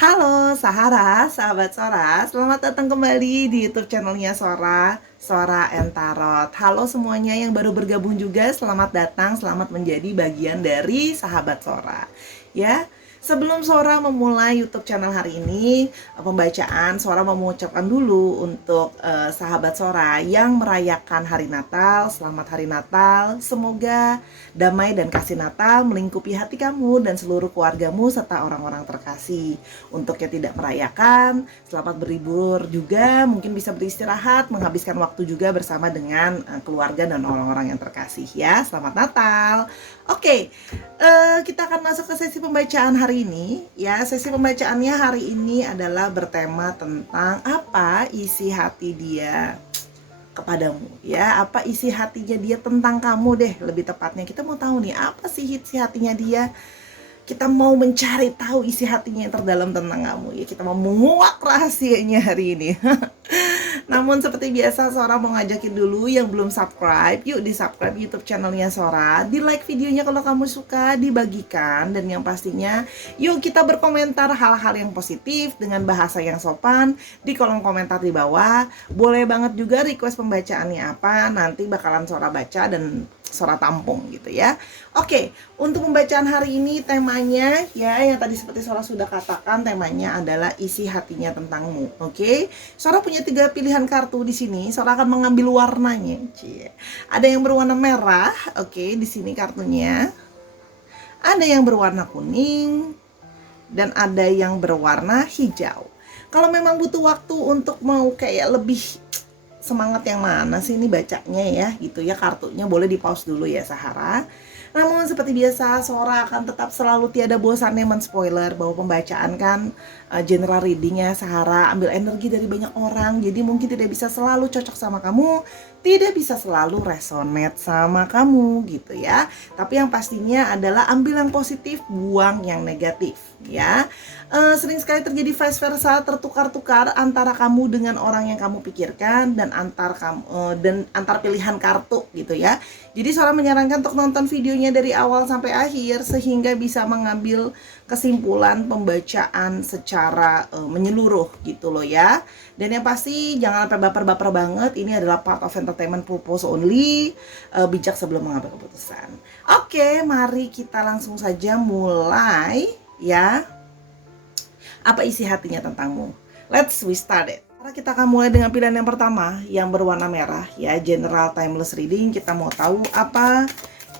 Halo Sahara, sahabat Sora, selamat datang kembali di YouTube channelnya Sora, Sora and Tarot. Halo semuanya yang baru bergabung juga, selamat datang, selamat menjadi bagian dari sahabat Sora. Ya, sebelum Sora memulai YouTube channel hari ini, pembacaan Sora mau mengucapkan dulu untuk sahabat Sora yang merayakan hari Natal, selamat hari Natal. Semoga damai dan kasih Natal melingkupi hati kamu dan seluruh keluargamu serta orang-orang terkasih. Untuk yang tidak merayakan, selamat berlibur juga, mungkin bisa beristirahat, menghabiskan waktu juga bersama dengan keluarga dan orang-orang yang terkasih ya. Selamat Natal. Oke, kita akan masuk ke sesi pembacaan hari ini ya. Sesi pembacaannya hari ini adalah bertema tentang apa isi hati dia kepadamu ya, apa isi hatinya dia tentang kamu deh, lebih tepatnya kita mau tahu nih apa sih isi hatinya dia. Kita mau mencari tahu isi hatinya yang terdalam tentang kamu ya, kita mau menguak rahasianya hari ini. Namun seperti biasa Sora mau ngajakin dulu yang belum subscribe, yuk di subscribe YouTube channelnya Sora, di like videonya kalau kamu suka, dibagikan, dan yang pastinya yuk kita berkomentar hal-hal yang positif dengan bahasa yang sopan di kolom komentar di bawah. Boleh banget juga request pembacaannya apa, nanti bakalan Sora baca dan Sora tampung gitu ya. Oke, untuk pembacaan hari ini temanya ya yang tadi seperti Sora sudah katakan, temanya adalah isi hatinya tentangmu. Oke, Sora punya 3 pilihan kartu di sini. Sora akan mengambil warnanya. Cie. Ada yang berwarna merah. Oke, di sini kartunya. Ada yang berwarna kuning dan ada yang berwarna hijau. Kalau memang butuh waktu untuk mau kayak lebih semangat yang mana sih ini bacanya ya gitu ya, kartunya boleh di pause dulu ya Sahara. Namun seperti biasa Sora akan tetap selalu tiada bosannya men-spoiler bahwa pembacaan kan general readingnya Sahara ambil energi dari banyak orang, jadi mungkin tidak bisa selalu cocok sama kamu, tidak bisa selalu resonate sama kamu gitu ya. Tapi yang pastinya adalah ambil yang positif, buang yang negatif ya. Sering sekali terjadi vice versa, tertukar-tukar antara kamu dengan orang yang kamu pikirkan dan antar pilihan kartu gitu ya. Jadi Sora menyarankan untuk nonton videonya dari awal sampai akhir sehingga bisa mengambil kesimpulan pembacaan secara menyeluruh gitu loh ya. Dan yang pasti jangan sampai baper-baper banget, ini adalah part of entertainment purpose only, bijak sebelum mengambil keputusan. Oke, mari kita langsung saja mulai ya. Apa isi hatinya tentangmu? Let's we start it. Karena kita akan mulai dengan pilihan yang pertama yang berwarna merah ya, general timeless reading. Kita mau tahu apa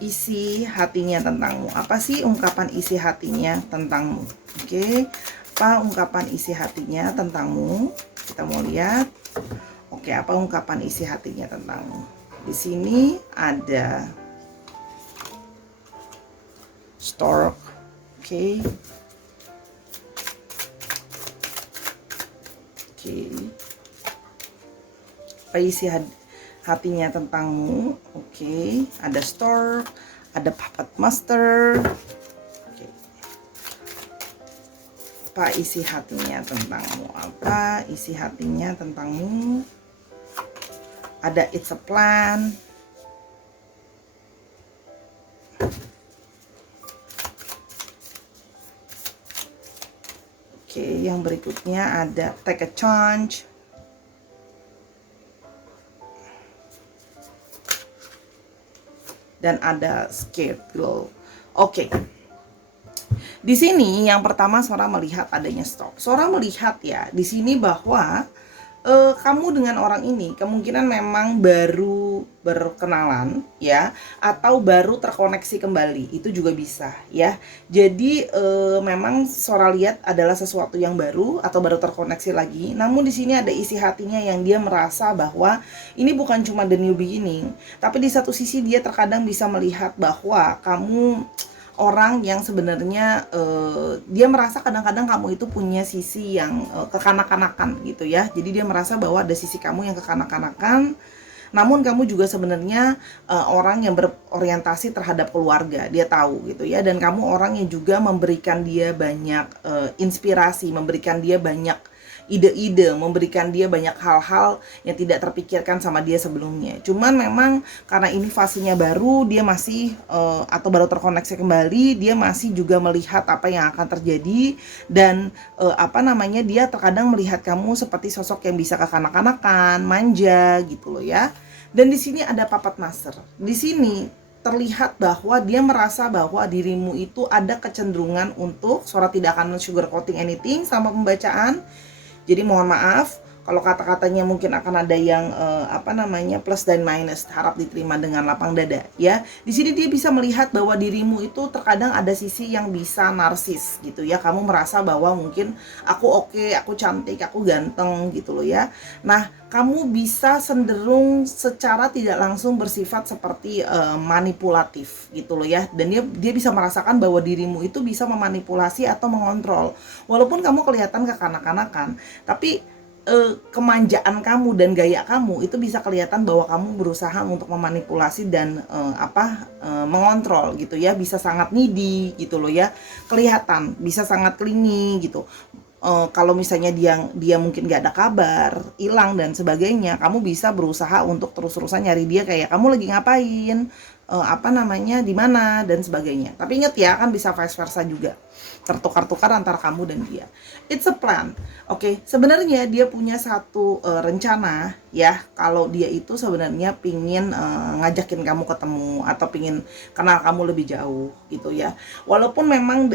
isi hatinya tentangmu. Apa sih ungkapan isi hatinya tentangmu? Oke. Apa ungkapan isi hatinya tentangmu? Kita mau lihat. Oke, apa ungkapan isi hatinya tentangmu? Di sini ada stork. Oke. Oke. Apa isi hatinya tentangmu? Oke. Ada stork, ada puppet master. Oke. Apa isi hatinya tentangmu? Apa isi hatinya tentangmu? Ada it's a plan. Oke, yang berikutnya ada take a chance. Dan ada scared girl. Oke. Di sini yang pertama Sora melihat adanya stok. Sora melihat ya di sini bahwa kamu dengan orang ini kemungkinan memang baru berkenalan ya, atau baru terkoneksi kembali, itu juga bisa ya. Jadi memang Sora lihat adalah sesuatu yang baru atau baru terkoneksi lagi. Namun di sini ada isi hatinya yang dia merasa bahwa ini bukan cuma the new beginning, tapi di satu sisi dia terkadang bisa melihat bahwa kamu orang yang sebenarnya dia merasa kadang-kadang kamu itu punya sisi yang kekanak-kanakan gitu ya. Jadi dia merasa bahwa ada sisi kamu yang kekanak-kanakan, namun kamu juga sebenarnya orang yang berorientasi terhadap keluarga, dia tahu gitu ya. Dan kamu orang yang juga memberikan dia banyak inspirasi, memberikan dia banyak ide-ide, memberikan dia banyak hal-hal yang tidak terpikirkan sama dia sebelumnya. Cuman memang karena ini fasenya baru, dia masih atau baru terkoneksi kembali, dia masih juga melihat apa yang akan terjadi dan dia terkadang melihat kamu seperti sosok yang bisa kekanak-kanakan, manja gitu loh ya. Dan di sini ada Puppet Master. Di sini terlihat bahwa dia merasa bahwa dirimu itu ada kecenderungan untuk Sora tidak akan sugarcoating anything sama pembacaan. Jadi mohon maaf kalau kata-katanya mungkin akan ada yang plus dan minus, harap diterima dengan lapang dada ya. Di sini dia bisa melihat bahwa dirimu itu terkadang ada sisi yang bisa narsis gitu ya. Kamu merasa bahwa mungkin aku oke, aku cantik, aku ganteng gitu loh ya. Nah, kamu bisa cenderung secara tidak langsung bersifat seperti manipulatif gitu loh ya. Dan dia bisa merasakan bahwa dirimu itu bisa memanipulasi atau mengontrol. Walaupun kamu kelihatan kekanak-kanakan, tapi kemanjaan kamu dan gaya kamu itu bisa kelihatan bahwa kamu berusaha untuk memanipulasi dan mengontrol gitu ya. Bisa sangat needy gitu loh ya, kelihatan bisa sangat clingy gitu. Kalau misalnya dia mungkin gak ada kabar, hilang dan sebagainya, kamu bisa berusaha untuk terus-terusan nyari dia, kayak kamu lagi ngapain, di mana dan sebagainya. Tapi ingat ya, kan bisa vice versa juga, tertukar-tukar antara kamu dan dia. It's a plan. Oke, sebenarnya dia punya satu rencana ya, kalau dia itu sebenarnya pingin ngajakin kamu ketemu atau pingin kenal kamu lebih jauh gitu ya. Walaupun memang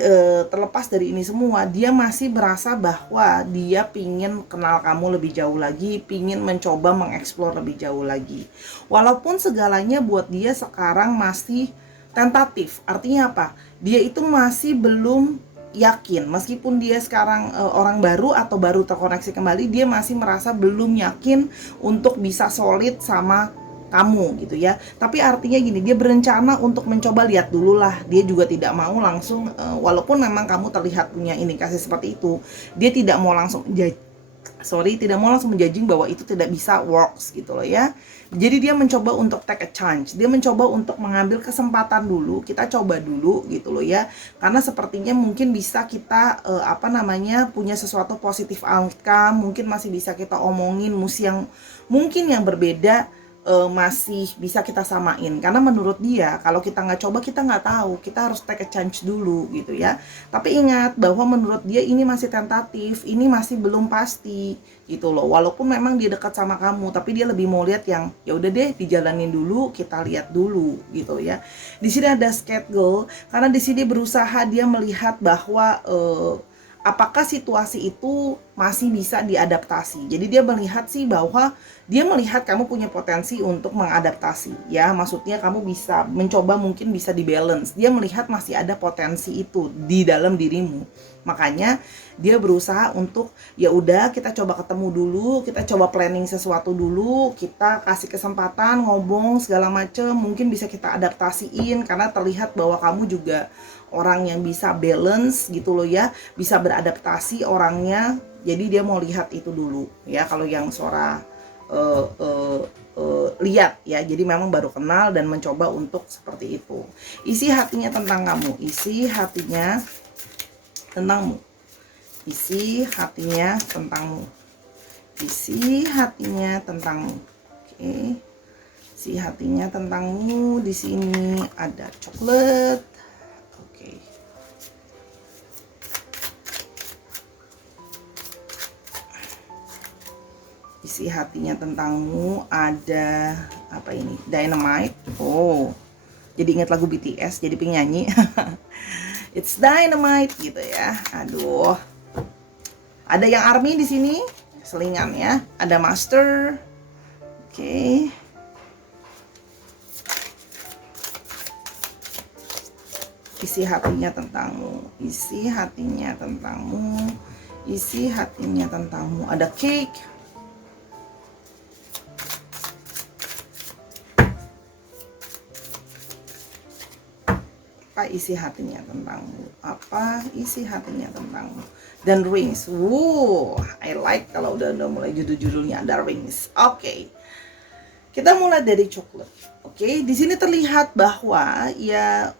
terlepas dari ini semua, dia masih merasa bahwa dia pingin kenal kamu lebih jauh lagi, pingin mencoba mengeksplor lebih jauh lagi. Walaupun segalanya buat dia sekarang masih tentatif. Artinya apa? Dia itu masih belum yakin, meskipun dia sekarang orang baru atau baru terkoneksi kembali, dia masih merasa belum yakin untuk bisa solid sama kamu gitu ya. Tapi artinya gini, dia berencana untuk mencoba, lihat dulu lah. Dia juga tidak mau langsung walaupun memang kamu terlihat punya indikasi seperti itu, dia tidak mau langsung menjudging bahwa itu tidak bisa works gitu loh ya. Jadi dia mencoba untuk take a chance, dia mencoba untuk mengambil kesempatan dulu, kita coba dulu gitu loh ya. Karena sepertinya mungkin bisa kita punya sesuatu positif outcome, mungkin masih bisa kita omongin, mungkin yang berbeda masih bisa kita samain. Karena menurut dia, kalau kita nggak coba, kita nggak tahu, kita harus take a chance dulu gitu ya. Tapi ingat bahwa menurut dia ini masih tentatif, ini masih belum pasti gitu loh. Walaupun memang dia dekat sama kamu, tapi dia lebih mau lihat yang ya udah deh, dijalanin dulu, kita lihat dulu gitu ya. Di sini ada scared girl, karena di sini berusaha dia melihat bahwa apakah situasi itu masih bisa diadaptasi. Jadi dia melihat sih bahwa dia melihat kamu punya potensi untuk mengadaptasi ya. Maksudnya kamu bisa mencoba, mungkin bisa dibalance. Dia melihat masih ada potensi itu di dalam dirimu. Makanya dia berusaha untuk ya udah, kita coba ketemu dulu, kita coba planning sesuatu dulu, kita kasih kesempatan ngomong segala macem, mungkin bisa kita adaptasiin karena terlihat bahwa kamu juga orang yang bisa balance gitu loh ya, bisa beradaptasi orangnya. Jadi dia mau lihat itu dulu ya, kalau yang Sora lihat ya. Jadi memang baru kenal dan mencoba untuk seperti itu. Isi hatinya tentang kamu, isi hatinya tentangmu, isi hatinya tentangmu, isi hatinya tentangmu. Oke, isi hatinya tentangmu. Di sini ada coklat. Oke. Isi hatinya tentangmu ada apa ini? Dynamite. Oh, jadi ingat lagu BTS, jadi pengen nyanyi. It's dynamite gitu ya. Aduh. Ada yang army di sini, selingan ya. Ada master. Oke. Isi hatinya tentangmu, isi hatinya tentangmu, isi hatinya tentangmu. Ada cake. Apa isi hatinya tentangmu? Apa isi hatinya tentangmu? Dan rings. I like kalau udah mulai judul-judulnya ada rings. Oke. Kita mulai dari coklat. Oke, di sini terlihat bahwa ya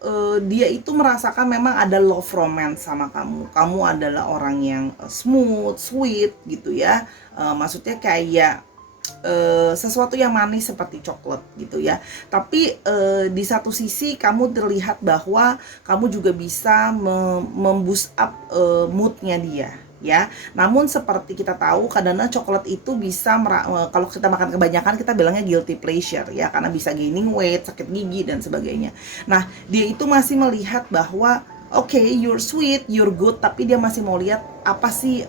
dia itu merasakan memang ada love romance sama kamu. Kamu adalah orang yang smooth, sweet gitu ya. Maksudnya kayak sesuatu yang manis seperti coklat gitu ya. Tapi di satu sisi kamu terlihat bahwa kamu juga bisa memboost up moodnya dia ya. Namun seperti kita tahu kadang-kadang coklat itu bisa kalau kita makan kebanyakan kita bilangnya guilty pleasure ya, karena bisa gaining weight, sakit gigi dan sebagainya. Nah, dia itu masih melihat bahwa oke, you're sweet, you're good, tapi dia masih mau lihat apa sih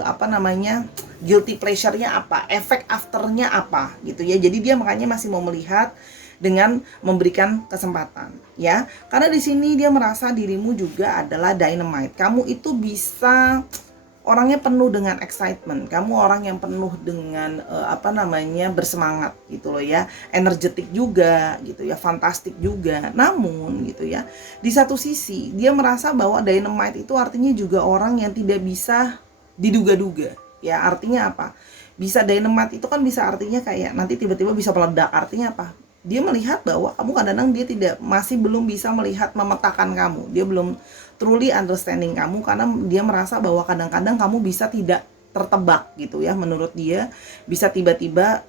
apa namanya guilty pleasure-nya apa, efek afternya apa gitu ya. Jadi dia makanya masih mau melihat dengan memberikan kesempatan ya. Karena di sini dia merasa dirimu juga adalah dynamite. Kamu itu bisa orangnya penuh dengan excitement, kamu orang yang penuh dengan apa namanya bersemangat gitu loh ya, energetik juga gitu ya, fantastik juga. Namun gitu ya, di satu sisi dia merasa bahwa dynamite itu artinya juga orang yang tidak bisa diduga-duga ya. Artinya apa? Bisa dynamite itu kan bisa artinya kayak nanti tiba-tiba bisa meledak. Artinya apa? Dia melihat bahwa kamu kadang-kadang dia masih belum bisa melihat, memetakan kamu. Dia belum truly understanding kamu karena dia merasa bahwa kadang-kadang kamu bisa tidak tertebak gitu ya. Menurut dia bisa tiba-tiba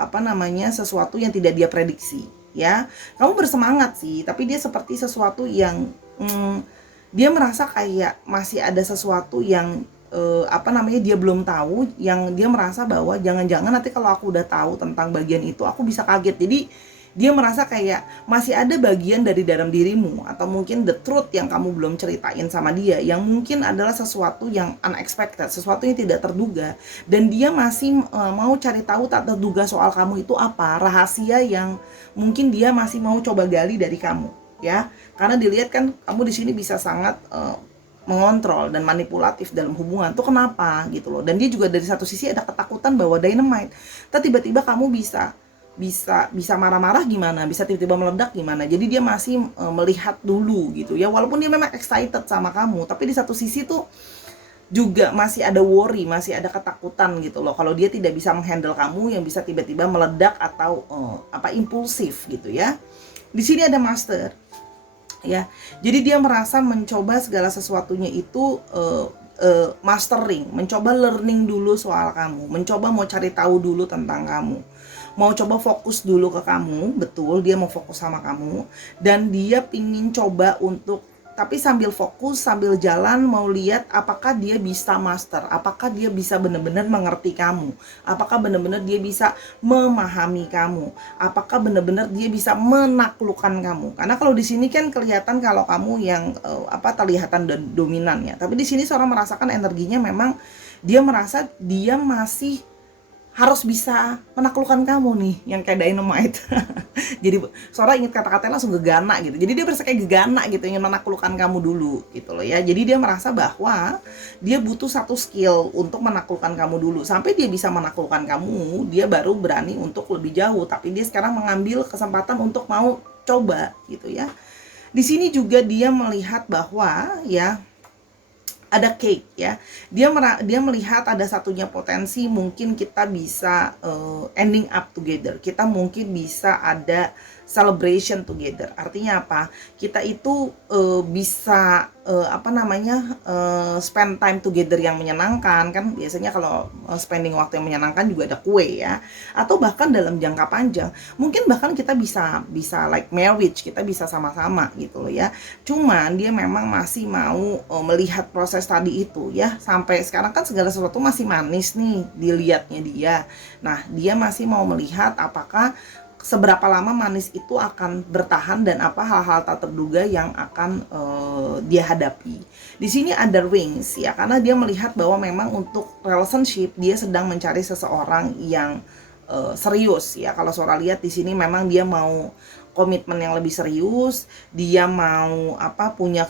apa namanya sesuatu yang tidak dia prediksi ya. Kamu bersemangat sih, tapi dia seperti sesuatu yang dia merasa kayak masih ada sesuatu yang apa namanya dia belum tahu, yang dia merasa bahwa jangan-jangan nanti kalau aku udah tahu tentang bagian itu aku bisa kaget. Jadi dia merasa kayak masih ada bagian dari dalam dirimu atau mungkin the truth yang kamu belum ceritain sama dia, yang mungkin adalah sesuatu yang unexpected, sesuatu yang tidak terduga, dan dia masih mau cari tahu tak terduga soal kamu itu apa, rahasia yang mungkin dia masih mau coba gali dari kamu ya. Karena dilihat kan kamu di sini bisa sangat mengontrol dan manipulatif dalam hubungan tuh, kenapa gitu loh. Dan dia juga dari satu sisi ada ketakutan bahwa dynamite, tiba-tiba kamu bisa marah-marah gimana, bisa tiba-tiba meledak gimana. Jadi dia masih melihat dulu gitu ya, walaupun dia memang excited sama kamu, tapi di satu sisi tuh juga masih ada worry, masih ada ketakutan gitu loh, kalau dia tidak bisa menghandle kamu yang bisa tiba-tiba meledak atau apa impulsif gitu ya. Di sini ada master ya, jadi dia merasa mencoba segala sesuatunya itu mastering, mencoba learning dulu soal kamu, mencoba mau cari tahu dulu tentang kamu, mau coba fokus dulu ke kamu. Betul, dia mau fokus sama kamu dan dia pingin coba untuk, tapi sambil fokus, sambil jalan mau lihat apakah dia bisa master, apakah dia bisa benar-benar mengerti kamu, apakah benar-benar dia bisa memahami kamu, apakah benar-benar dia bisa menaklukkan kamu. Karena kalau di sini kan kelihatan kalau kamu yang terlihatan dominan ya, tapi di sini seorang merasakan energinya memang dia merasa dia masih harus bisa menaklukkan kamu nih, yang kayak dynamite. Jadi seorang ingat kata-katanya langsung gegana gitu. Jadi dia berasa kayak gegana gitu, ingin menaklukkan kamu dulu gitu loh ya. Jadi dia merasa bahwa dia butuh satu skill untuk menaklukkan kamu dulu. Sampai dia bisa menaklukkan kamu, dia baru berani untuk lebih jauh. Tapi dia sekarang mengambil kesempatan untuk mau coba gitu ya. Di sini juga dia melihat bahwa ya ada cake ya. Dia melihat ada satunya potensi mungkin kita bisa ending up together. Kita mungkin bisa ada celebration together. Artinya apa? Kita itu bisa spend time together yang menyenangkan kan. Biasanya kalau spending waktu yang menyenangkan juga ada kue ya. Atau bahkan dalam jangka panjang, mungkin bahkan kita bisa like marriage, kita bisa sama-sama gitu loh ya. Cuman dia memang masih mau melihat proses tadi itu ya. Sampai sekarang kan segala sesuatu masih manis nih dilihatnya dia. Nah, dia masih mau melihat apakah seberapa lama manis itu akan bertahan dan apa hal-hal tak terduga yang akan dia hadapi. Di sini ada rings ya, karena dia melihat bahwa memang untuk relationship dia sedang mencari seseorang yang serius ya. Kalau Sora lihat di sini memang dia mau komitmen yang lebih serius, dia mau punya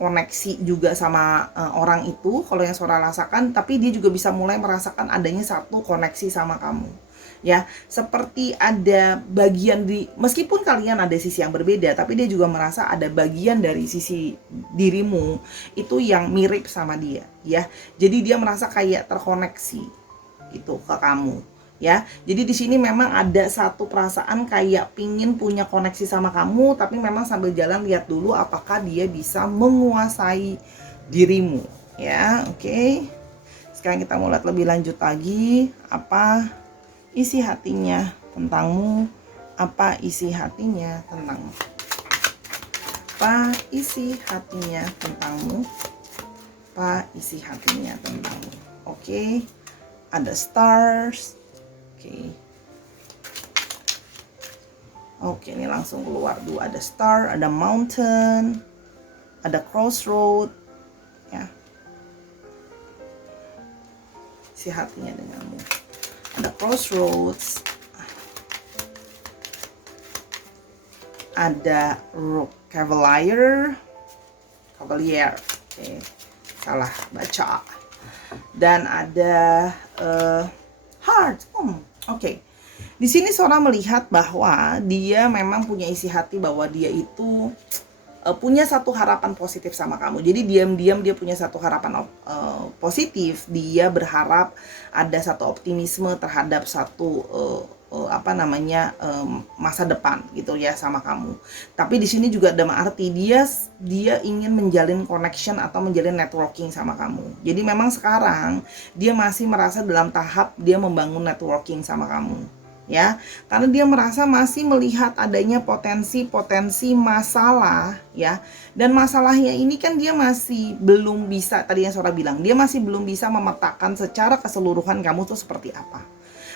koneksi juga sama orang itu. Kalau yang Sora rasakan, tapi dia juga bisa mulai merasakan adanya satu koneksi sama kamu. Ya, seperti ada bagian meskipun kalian ada sisi yang berbeda, tapi dia juga merasa ada bagian dari sisi dirimu itu yang mirip sama dia ya. Jadi dia merasa kayak terkoneksi itu ke kamu ya. Jadi di sini memang ada satu perasaan kayak pingin punya koneksi sama kamu, tapi memang sambil jalan lihat dulu apakah dia bisa menguasai dirimu, ya. Oke. Sekarang kita mau lihat lebih lanjut lagi, apa isi hatinya tentangmu, apa isi hatinya tentangmu, apa isi hatinya tentangmu, apa isi hatinya tentangmu. Oke. Ada stars. Oke, ini langsung keluar dua, ada star, ada mountain, ada crossroad, ya. Isi hatinya denganmu. Ada crossroads, ada cavalier, oke, salah baca, dan ada heart. Oke. Di sini Sora melihat bahwa dia memang punya isi hati bahwa dia itu punya satu harapan positif sama kamu. Jadi diam-diam dia punya satu harapan positif. Dia berharap ada satu optimisme terhadap satu masa depan gitu ya sama kamu. Tapi di sini juga ada arti dia ingin menjalin connection atau menjalin networking sama kamu. Jadi memang sekarang dia masih merasa dalam tahap dia membangun networking sama kamu. Ya, karena dia merasa masih melihat adanya potensi masalah, ya. Dan masalahnya ini kan dia masih belum bisa, tadi yang Sora bilang, dia masih belum bisa memetakan secara keseluruhan kamu tuh seperti apa.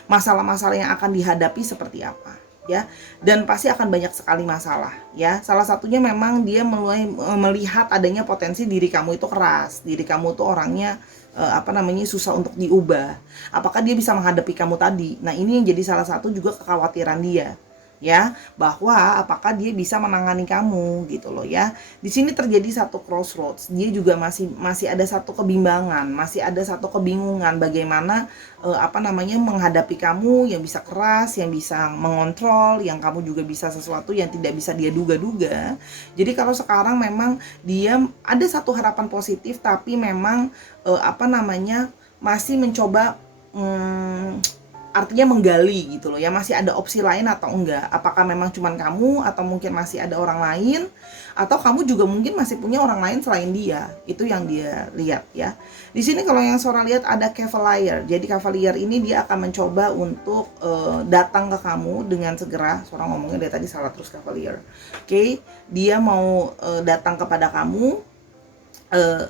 Masalah-masalah yang akan dihadapi seperti apa, ya. Dan pasti akan banyak sekali masalah, ya. Salah satunya memang dia mulai melihat adanya potensi diri kamu itu keras, diri kamu tuh orangnya susah untuk diubah. Apakah dia bisa menghadapi kamu tadi? Nah, ini yang jadi salah satu juga kekhawatiran dia, ya, bahwa apakah dia bisa menangani kamu gitu loh, ya. Di sini terjadi satu crossroads. Dia juga masih ada satu kebimbangan, masih ada satu kebingungan bagaimana menghadapi kamu yang bisa keras, yang bisa mengontrol, yang kamu juga bisa sesuatu yang tidak bisa dia duga-duga. Jadi kalau sekarang memang dia ada satu harapan positif, tapi memang masih mencoba artinya menggali gitu loh, ya. Masih ada opsi lain atau enggak, apakah memang cuman kamu atau mungkin masih ada orang lain, atau kamu juga mungkin masih punya orang lain selain dia. Itu yang dia lihat, ya. Di sini kalau yang Sora lihat ada cavalier. Jadi cavalier ini dia akan mencoba untuk datang ke kamu dengan segera. Sora ngomongnya dari tadi salah terus, cavalier. Oke, dia mau datang kepada kamu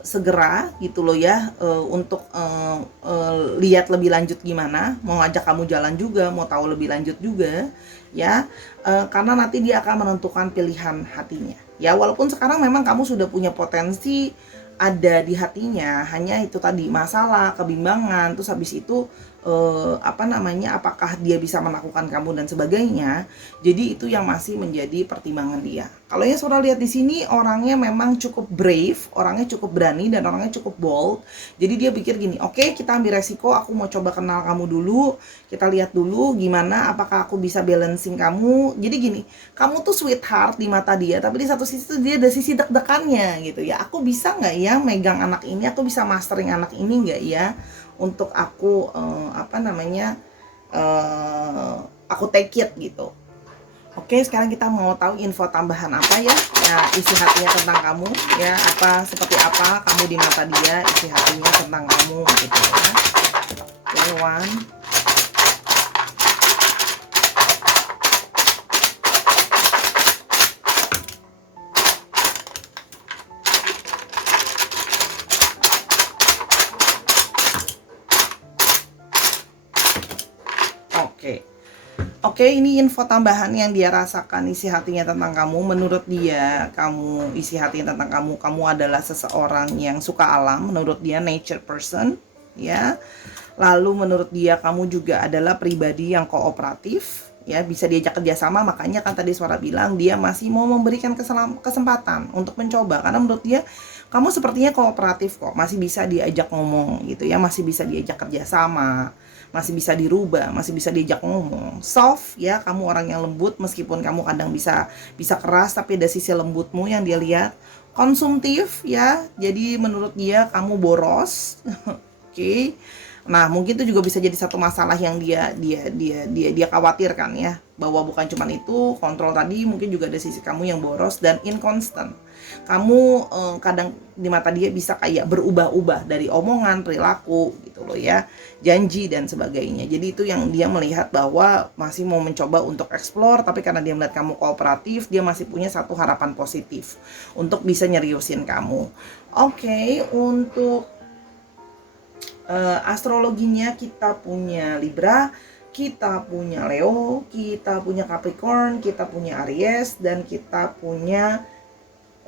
segera gitu loh, ya, untuk lihat lebih lanjut gimana, mau ngajak kamu jalan juga, mau tahu lebih lanjut juga, ya, karena nanti dia akan menentukan pilihan hatinya, ya. Walaupun sekarang memang kamu sudah punya potensi ada di hatinya, hanya itu tadi masalah, kebimbangan, terus habis itu apakah dia bisa menaklukkan kamu dan sebagainya. Jadi itu yang masih menjadi pertimbangan dia. Kalau yang Sora lihat di sini, orangnya memang cukup brave, orangnya cukup berani, dan orangnya cukup bold. Jadi dia pikir gini, oke, kita ambil resiko, aku mau coba kenal kamu dulu, kita lihat dulu gimana, apakah aku bisa balancing kamu. Jadi gini, kamu tuh sweetheart di mata dia, tapi di satu sisi dia ada sisi deg-degannya gitu, ya. Aku bisa nggak ya megang anak ini, aku bisa mastering anak ini nggak ya, untuk aku aku take it gitu. Oke, sekarang kita mau tahu info tambahan apa ya, isi hatinya tentang kamu, ya, seperti apa kamu di mata dia, isi hatinya tentang kamu gitu, ya. One. Oke, ini info tambahan yang dia rasakan, isi hatinya tentang kamu. Menurut dia, kamu isi hatinya tentang kamu adalah seseorang yang suka alam. Menurut dia, nature person, ya. Lalu menurut dia, kamu juga adalah pribadi yang kooperatif, ya, bisa diajak kerjasama. Makanya kan tadi Sora bilang dia masih mau memberikan kesempatan untuk mencoba, karena menurut dia kamu sepertinya kooperatif kok, masih bisa diajak ngomong gitu, ya, masih bisa diajak kerjasama, masih bisa dirubah, masih bisa diajak ngomong. Soft, ya, kamu orang yang lembut, meskipun kamu kadang bisa keras, tapi ada sisi lembutmu yang dia lihat. Konsumtif, ya, jadi menurut dia kamu boros. Oke. Nah, mungkin itu juga bisa jadi satu masalah yang dia khawatirkan ya, bahwa bukan cuma itu, kontrol tadi, mungkin juga ada sisi kamu yang boros dan inconstant. Kamu kadang di mata dia bisa kayak berubah-ubah dari omongan, perilaku gitu loh ya, janji dan sebagainya. Jadi itu yang dia melihat bahwa masih mau mencoba untuk explore, tapi karena dia melihat kamu kooperatif, dia masih punya satu harapan positif untuk bisa nyeriusin kamu. Oke, untuk astrologinya kita punya Libra, kita punya Leo, kita punya Capricorn, kita punya Aries, dan kita punya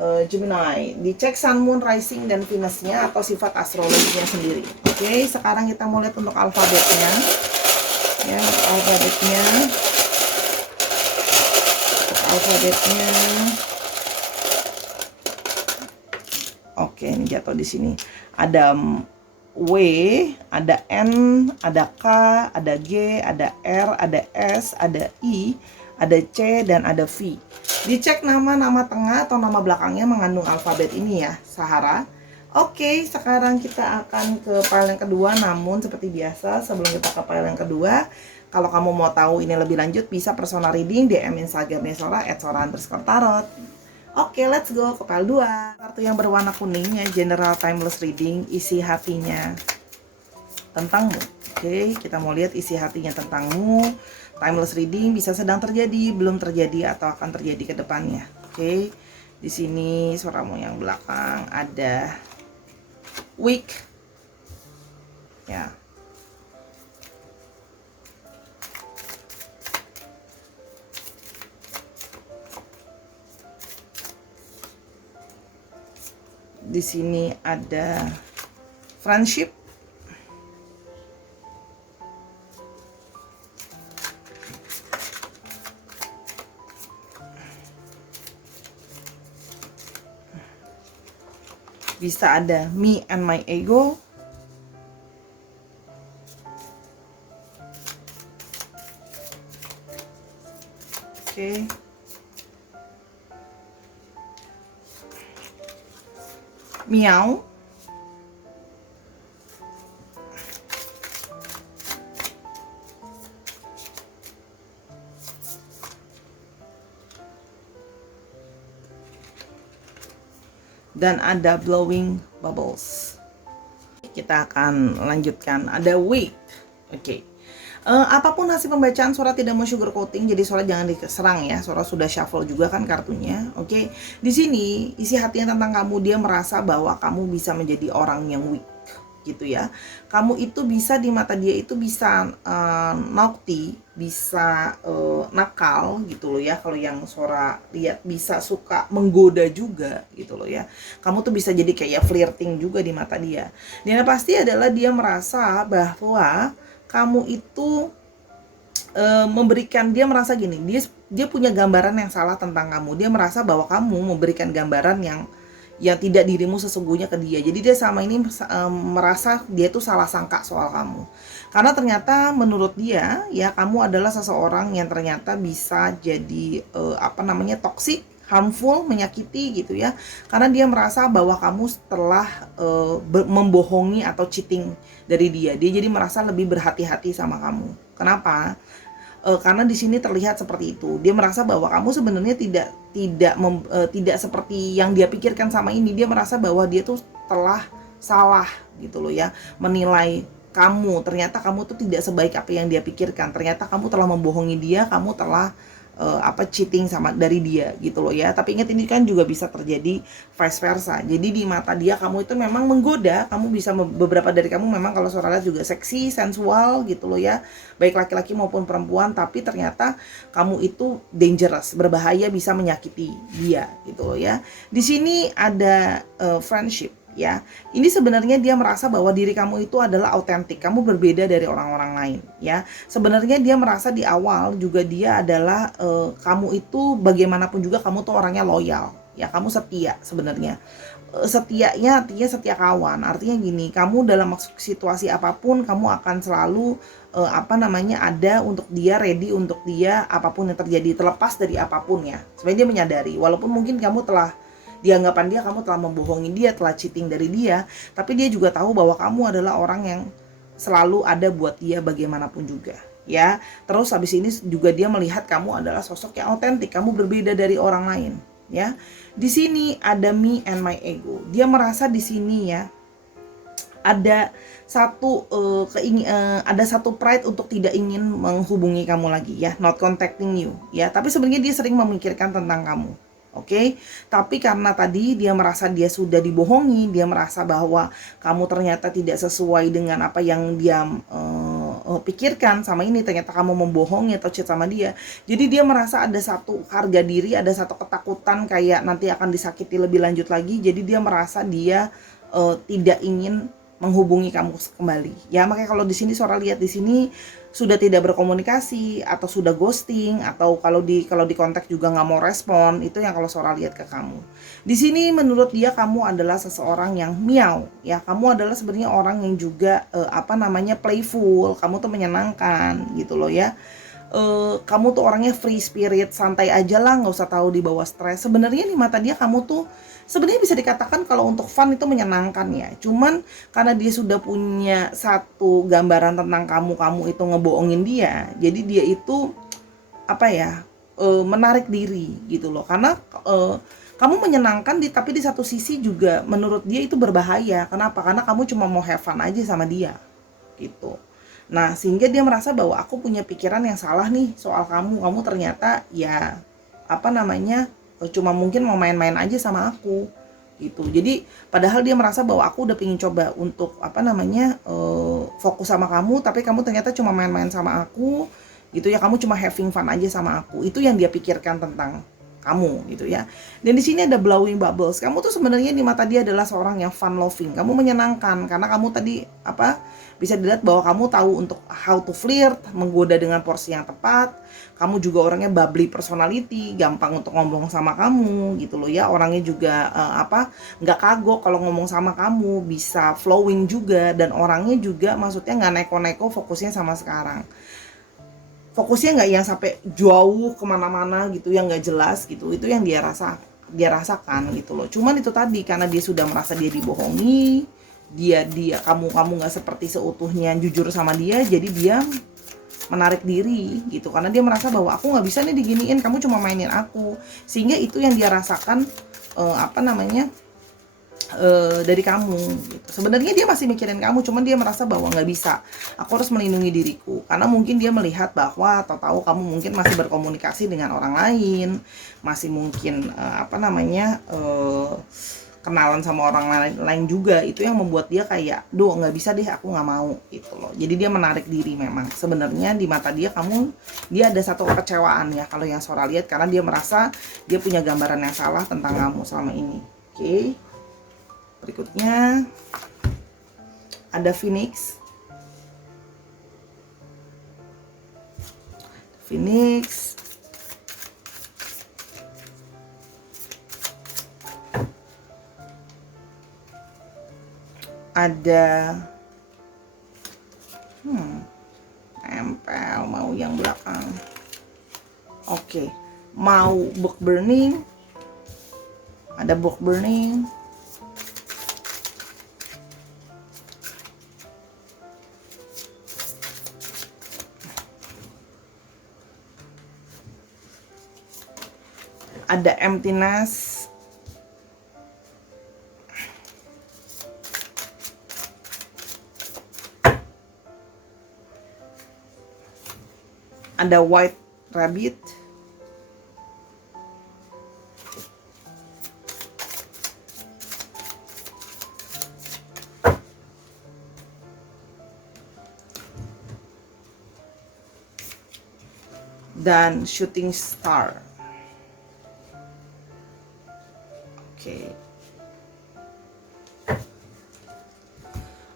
Gemini. Dicek Sun, Moon, Rising, dan Venusnya atau sifat astrologinya sendiri. Oke, sekarang kita mau lihat untuk alfabetnya. Ya, alfabetnya. Alfabetnya. Oke, ini jatuh di sini. Ada W, ada N, ada K, ada G, ada R, ada S, ada I, ada C, dan ada V. Dicek nama-nama tengah atau nama belakangnya mengandung alfabet ini ya, Sahara. Oke, sekarang kita akan ke file yang kedua, namun seperti biasa sebelum kita ke file yang kedua, kalau kamu mau tahu ini lebih lanjut bisa personal reading DM Instagramnya Sora @sora_tarot. Oke, let's go ke file 2. Kartu yang berwarna kuningnya General Timeless Reading, isi hatinya tentangmu. Oke, kita mau lihat isi hatinya tentangmu. Timeless Reading bisa sedang terjadi, belum terjadi, atau akan terjadi ke depannya. Oke, di sini suaramu yang belakang ada weak. Ya. Di sini ada friendship. Bisa ada me and my ego. Oke. Meow. Dan ada blowing bubbles. Kita akan lanjutkan. Ada wait. Oke. Apapun hasil pembacaan, Sora tidak mau sugarcoating, jadi Sora jangan diserang ya. Sora sudah shuffle juga kan kartunya. Oke. Di sini isi hatinya tentang kamu, dia merasa bahwa kamu bisa menjadi orang yang weak gitu ya. Kamu itu bisa di mata dia itu bisa naughty, bisa nakal gitu loh ya. Kalau yang Sora lihat bisa suka menggoda juga gitu loh ya. Kamu tuh bisa jadi kayak flirting juga di mata dia. Dan yang pasti adalah dia merasa bahwa kamu itu memberikan, dia merasa gini, dia punya gambaran yang salah tentang kamu. Dia merasa bahwa kamu memberikan gambaran yang tidak dirimu sesungguhnya ke dia. Jadi dia selama ini merasa dia tuh salah sangka soal kamu. Karena ternyata menurut dia ya kamu adalah seseorang yang ternyata bisa jadi toxic, harmful, menyakiti gitu ya. Karena dia merasa bahwa kamu setelah membohongi atau cheating dari dia jadi merasa lebih berhati-hati sama kamu. Kenapa? Karena di sini terlihat seperti itu. Dia merasa bahwa kamu sebenarnya tidak seperti yang dia pikirkan sama ini. Dia merasa bahwa dia tuh telah salah gitu loh ya, menilai kamu. Ternyata kamu tuh tidak sebaik apa yang dia pikirkan. Ternyata kamu telah membohongi dia, kamu telah cheating sama dari dia gitu loh ya. Tapi ingat ini kan juga bisa terjadi vice versa. Jadi di mata dia kamu itu memang menggoda. Kamu bisa, beberapa dari kamu memang kalau Sora lihat juga seksi, sensual gitu loh ya, baik laki-laki maupun perempuan. Tapi ternyata kamu itu dangerous, berbahaya, bisa menyakiti dia gitu loh ya. Di sini ada friendship ya. Ini sebenarnya dia merasa bahwa diri kamu itu adalah autentik, kamu berbeda dari orang-orang lain ya. Sebenarnya dia merasa di awal juga dia adalah kamu itu bagaimanapun juga kamu tuh orangnya loyal ya, kamu setia sebenarnya. Setianya artinya setia kawan, artinya gini, kamu dalam situasi apapun kamu akan selalu ada untuk dia, ready untuk dia apapun yang terjadi, terlepas dari apapun ya. Sebenarnya dia menyadari walaupun mungkin kamu telah, di anggapan dia kamu telah membohongi dia, telah cheating dari dia, tapi dia juga tahu bahwa kamu adalah orang yang selalu ada buat dia bagaimanapun juga ya. Terus habis ini juga dia melihat kamu adalah sosok yang autentik, kamu berbeda dari orang lain ya. Di sini ada me and my ego. Dia merasa di sini ya ada satu ada satu pride untuk tidak ingin menghubungi kamu lagi ya, not contacting you ya. Tapi sebenarnya dia sering memikirkan tentang kamu. Oke, tapi karena tadi dia merasa dia sudah dibohongi, dia merasa bahwa kamu ternyata tidak sesuai dengan apa yang dia pikirkan sama ini, ternyata kamu membohongi atau cheat sama dia. Jadi dia merasa ada satu harga diri, ada satu ketakutan kayak nanti akan disakiti lebih lanjut lagi. Jadi dia merasa dia tidak ingin menghubungi kamu kembali. Ya, makanya kalau di sini Sora lihat di sini sudah tidak berkomunikasi atau sudah ghosting, atau kalau di kontak juga nggak mau respon, itu yang kalau Sora lihat ke kamu. Di sini menurut dia kamu adalah seseorang yang miau, ya kamu adalah sebenarnya orang yang juga playful, kamu tuh menyenangkan gitu loh ya. Kamu tuh orangnya free spirit, santai aja lah, nggak usah tahu dibawa stres. Sebenarnya di mata dia kamu tuh sebenarnya bisa dikatakan kalau untuk fun itu menyenangkan ya. Cuman karena dia sudah punya satu gambaran tentang kamu itu ngebohongin dia, jadi dia itu menarik diri gitu loh. Karena kamu menyenangkan tapi di satu sisi juga menurut dia itu berbahaya. Kenapa? Karena kamu cuma mau have fun aja sama dia gitu. Nah, sehingga dia merasa bahwa aku punya pikiran yang salah nih soal kamu. Kamu ternyata ya cuma mungkin mau main-main aja sama aku gitu. Jadi padahal dia merasa bahwa aku udah pengen coba untuk fokus sama kamu, tapi kamu ternyata cuma main-main sama aku gitu ya. Kamu cuma having fun aja sama aku. Itu yang dia pikirkan tentang kamu gitu ya. Dan di sini ada blowing bubbles. Kamu tuh sebenarnya di mata dia adalah seorang yang fun loving. Kamu menyenangkan karena kamu tadi bisa dilihat bahwa kamu tahu untuk how to flirt, menggoda dengan porsi yang tepat. Kamu juga orangnya bubbly personality, gampang untuk ngomong sama kamu gitu loh ya. Orangnya juga nggak kagok kalau ngomong sama kamu, bisa flowing juga, dan orangnya juga maksudnya nggak neko-neko, fokusnya sama sekarang. Fokusnya nggak yang sampai jauh kemana-mana gitu, yang nggak jelas gitu. Itu yang dia rasakan gitu loh. Cuman itu tadi, karena dia sudah merasa dia dibohongi, kamu nggak seperti seutuhnya jujur sama dia, jadi dia menarik diri gitu. Karena dia merasa bahwa aku nggak bisa nih diginiin, kamu cuma mainin aku. Sehingga itu yang dia rasakan dari kamu gitu. Sebenarnya dia masih mikirin kamu, cuman dia merasa bahwa nggak bisa, aku harus melindungi diriku. Karena mungkin dia melihat bahwa atau tahu kamu mungkin masih berkomunikasi dengan orang lain, masih mungkin kenalan sama orang lain juga. Itu yang membuat dia kayak nggak bisa deh, aku nggak mau gitu loh. Jadi dia menarik diri. Memang sebenarnya di mata dia dia ada satu kekecewaan ya kalau yang Sora lihat, karena dia merasa dia punya gambaran yang salah tentang kamu selama ini. Oke. Berikutnya ada Phoenix. Ada nempel, mau yang belakang. Oke. Mau book burning. Ada book burning. Ada emptiness. Ada white rabbit. Dan shooting star.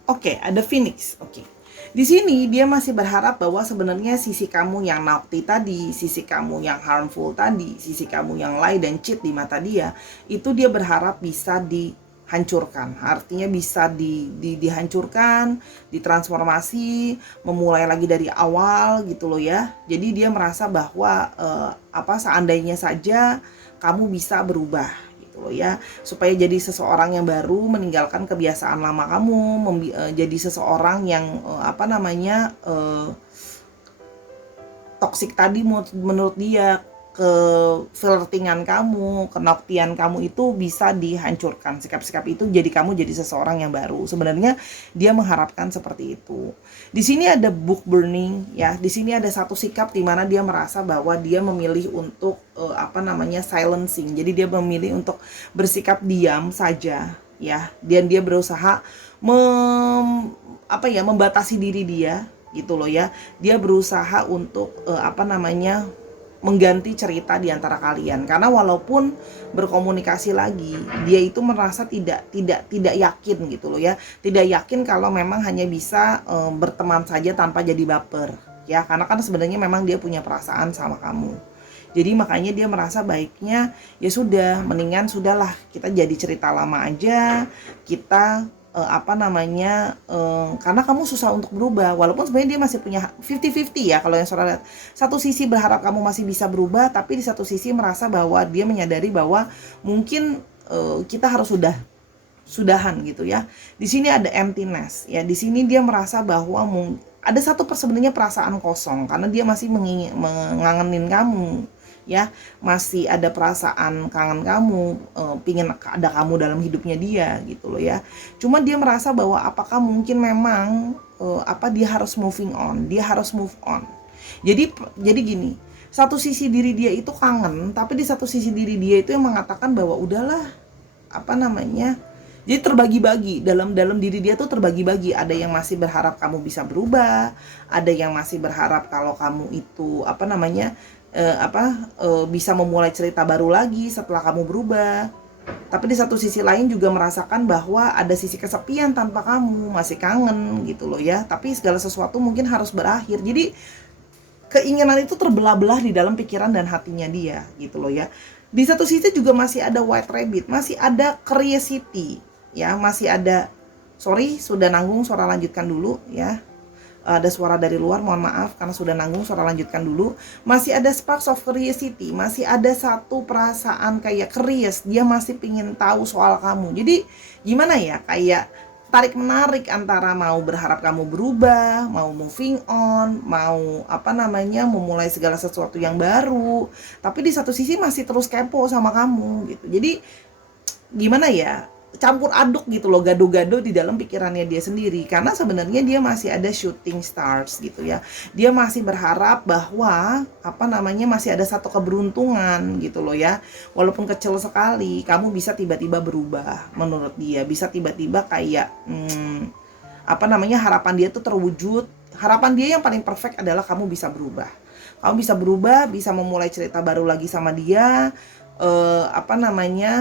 Oke, ada Phoenix. Oke. Di sini dia masih berharap bahwa sebenarnya sisi kamu yang naughty tadi, sisi kamu yang harmful tadi, sisi kamu yang lie dan cheat di mata dia, itu dia berharap bisa dihancurkan. Artinya bisa dihancurkan, ditransformasi, memulai lagi dari awal gitu loh ya. Jadi dia merasa bahwa seandainya saja kamu bisa berubah gitu. gitu loh ya, supaya jadi seseorang yang baru, meninggalkan kebiasaan lama kamu, jadi seseorang yang toksik tadi menurut dia, ke flirtingan kamu, kenoktian kamu itu bisa dihancurkan. Sikap-sikap itu jadi kamu jadi seseorang yang baru. Sebenarnya dia mengharapkan seperti itu. Di sini ada book burning ya. Di sini ada satu sikap di mana dia merasa bahwa dia memilih untuk silencing. Jadi dia memilih untuk bersikap diam saja ya. Dan dia berusaha membatasi diri dia gitu loh ya. Dia berusaha untuk mengganti cerita di antara kalian, karena walaupun berkomunikasi lagi, dia itu merasa tidak yakin gitu loh ya, tidak yakin kalau memang hanya bisa berteman saja tanpa jadi baper ya, karena kan sebenarnya memang dia punya perasaan sama kamu. Jadi makanya dia merasa baiknya ya sudah, mendingan sudahlah kita jadi cerita lama aja, kita karena kamu susah untuk berubah, walaupun sebenarnya dia masih punya 50-50 ya. Kalau yang saudara lihat, satu sisi berharap kamu masih bisa berubah, tapi di satu sisi merasa bahwa dia menyadari bahwa mungkin kita harus sudahan gitu ya. Di sini ada emptiness ya. Di sini dia merasa bahwa ada satu sebenarnya perasaan kosong, karena dia masih mengangenin kamu ya, masih ada perasaan kangen kamu, pingin ada kamu dalam hidupnya dia gitu loh ya. Cuma dia merasa bahwa apakah mungkin memang dia harus moving on, dia harus move on. Jadi gini, satu sisi diri dia itu kangen, tapi di satu sisi diri dia itu yang mengatakan bahwa udahlah, jadi terbagi-bagi dalam diri dia tuh terbagi-bagi. Ada yang masih berharap kamu bisa berubah, ada yang masih berharap kalau kamu itu bisa memulai cerita baru lagi setelah kamu berubah. Tapi di satu sisi lain juga merasakan bahwa ada sisi kesepian tanpa kamu, masih kangen gitu loh ya. Tapi segala sesuatu mungkin harus berakhir. Jadi keinginan itu terbelah-belah di dalam pikiran dan hatinya dia gitu loh ya. Di satu sisi juga masih ada white rabbit, masih ada curiosity ya, masih ada, sorry sudah nanggung, suara lanjutkan dulu ya. Ada suara dari luar, mohon maaf karena sudah nanggung, suara lanjutkan dulu. Masih ada sparks of curiosity, masih ada satu perasaan kayak curious, dia masih pingin tahu soal kamu. Jadi gimana ya, kayak tarik menarik antara mau berharap kamu berubah, mau moving on, mau memulai segala sesuatu yang baru, tapi di satu sisi masih terus kepo sama kamu gitu. Jadi gimana ya, campur aduk gitu loh, gado-gado di dalam pikirannya dia sendiri, karena sebenarnya dia masih ada shooting stars gitu ya. Dia masih berharap bahwa masih ada satu keberuntungan gitu loh ya, walaupun kecil sekali, kamu bisa tiba-tiba berubah. Menurut dia bisa tiba-tiba kayak harapan dia tuh terwujud. Harapan dia yang paling perfect adalah kamu bisa berubah, bisa memulai cerita baru lagi sama dia,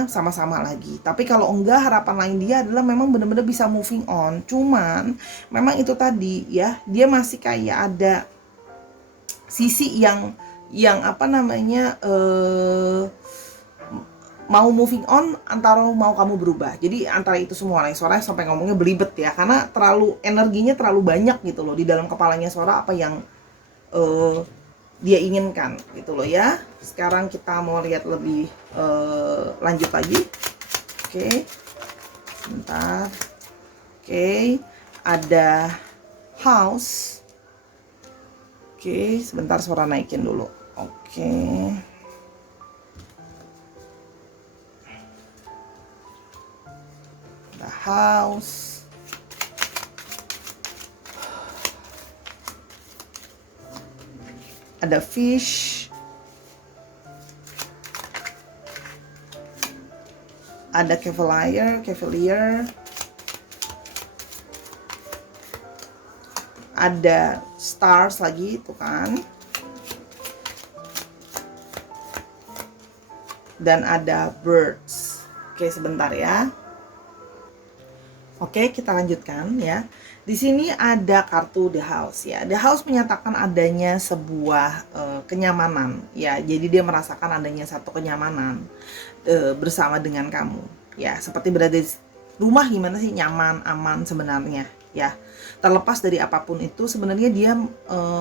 sama-sama lagi. Tapi kalau enggak, harapan lain dia adalah memang benar-benar bisa moving on. Cuman memang itu tadi ya, dia masih kayak ada sisi yang mau moving on antara mau kamu berubah. Jadi antara itu semua nih, Sora sampai ngomongnya belibet ya, karena energinya terlalu banyak gitu loh di dalam kepalanya Sora, apa yang dia inginkan gitu loh ya. Sekarang kita mau lihat lebih lanjut lagi. Oke, sebentar. Oke, ada house. Oke, sebentar suara naikin dulu. Oke, ada house. Ada fish, ada cavalier, ada stars lagi itu kan, dan ada birds. Oke, sebentar ya. Oke, kita lanjutkan ya. Di sini ada kartu The House ya. The House menyatakan adanya sebuah kenyamanan ya. Jadi dia merasakan adanya satu kenyamanan bersama dengan kamu ya. Seperti berada di rumah, gimana sih, nyaman, aman sebenarnya ya. Terlepas dari apapun itu, sebenarnya dia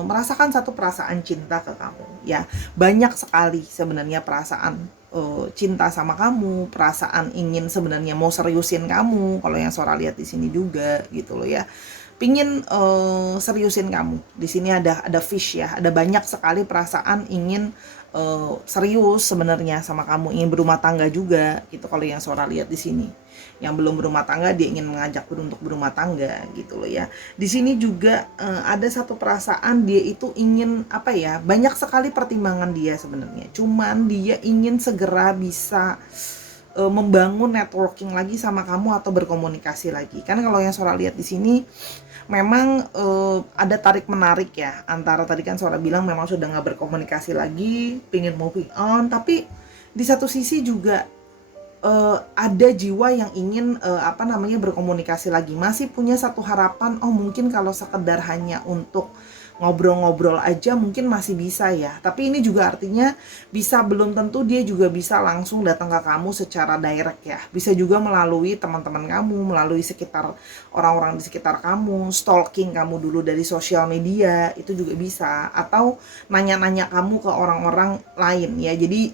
merasakan satu perasaan cinta ke kamu ya. Banyak sekali sebenarnya perasaan cinta sama kamu, perasaan ingin sebenarnya mau seriusin kamu. Kalau yang Sora lihat di sini juga gitu loh ya, pingin seriusin kamu. Di sini ada fish ya, ada banyak sekali perasaan ingin serius sebenarnya sama kamu, ingin berumah tangga juga gitu. Kalau yang Sora lihat di sini, yang belum berumah tangga dia ingin mengajak untuk berumah tangga gitu loh ya. Di sini juga ada satu perasaan dia itu ingin apa ya, banyak sekali pertimbangan dia sebenarnya. Cuman dia ingin segera bisa membangun networking lagi sama kamu atau berkomunikasi lagi. Karena kalau yang Sora lihat di sini memang ada tarik menarik ya, antara tadi kan Sora bilang memang sudah nggak berkomunikasi lagi, pengen moving on, tapi di satu sisi juga ada jiwa yang ingin berkomunikasi lagi, masih punya satu harapan, oh mungkin kalau sekedar hanya untuk ngobrol-ngobrol aja mungkin masih bisa ya. Tapi ini juga artinya bisa, belum tentu dia juga bisa langsung datang ke kamu secara direct ya. Bisa juga melalui teman-teman kamu, melalui sekitar orang-orang di sekitar kamu, stalking kamu dulu dari sosial media, itu juga bisa. Atau nanya-nanya kamu ke orang-orang lain ya. Jadi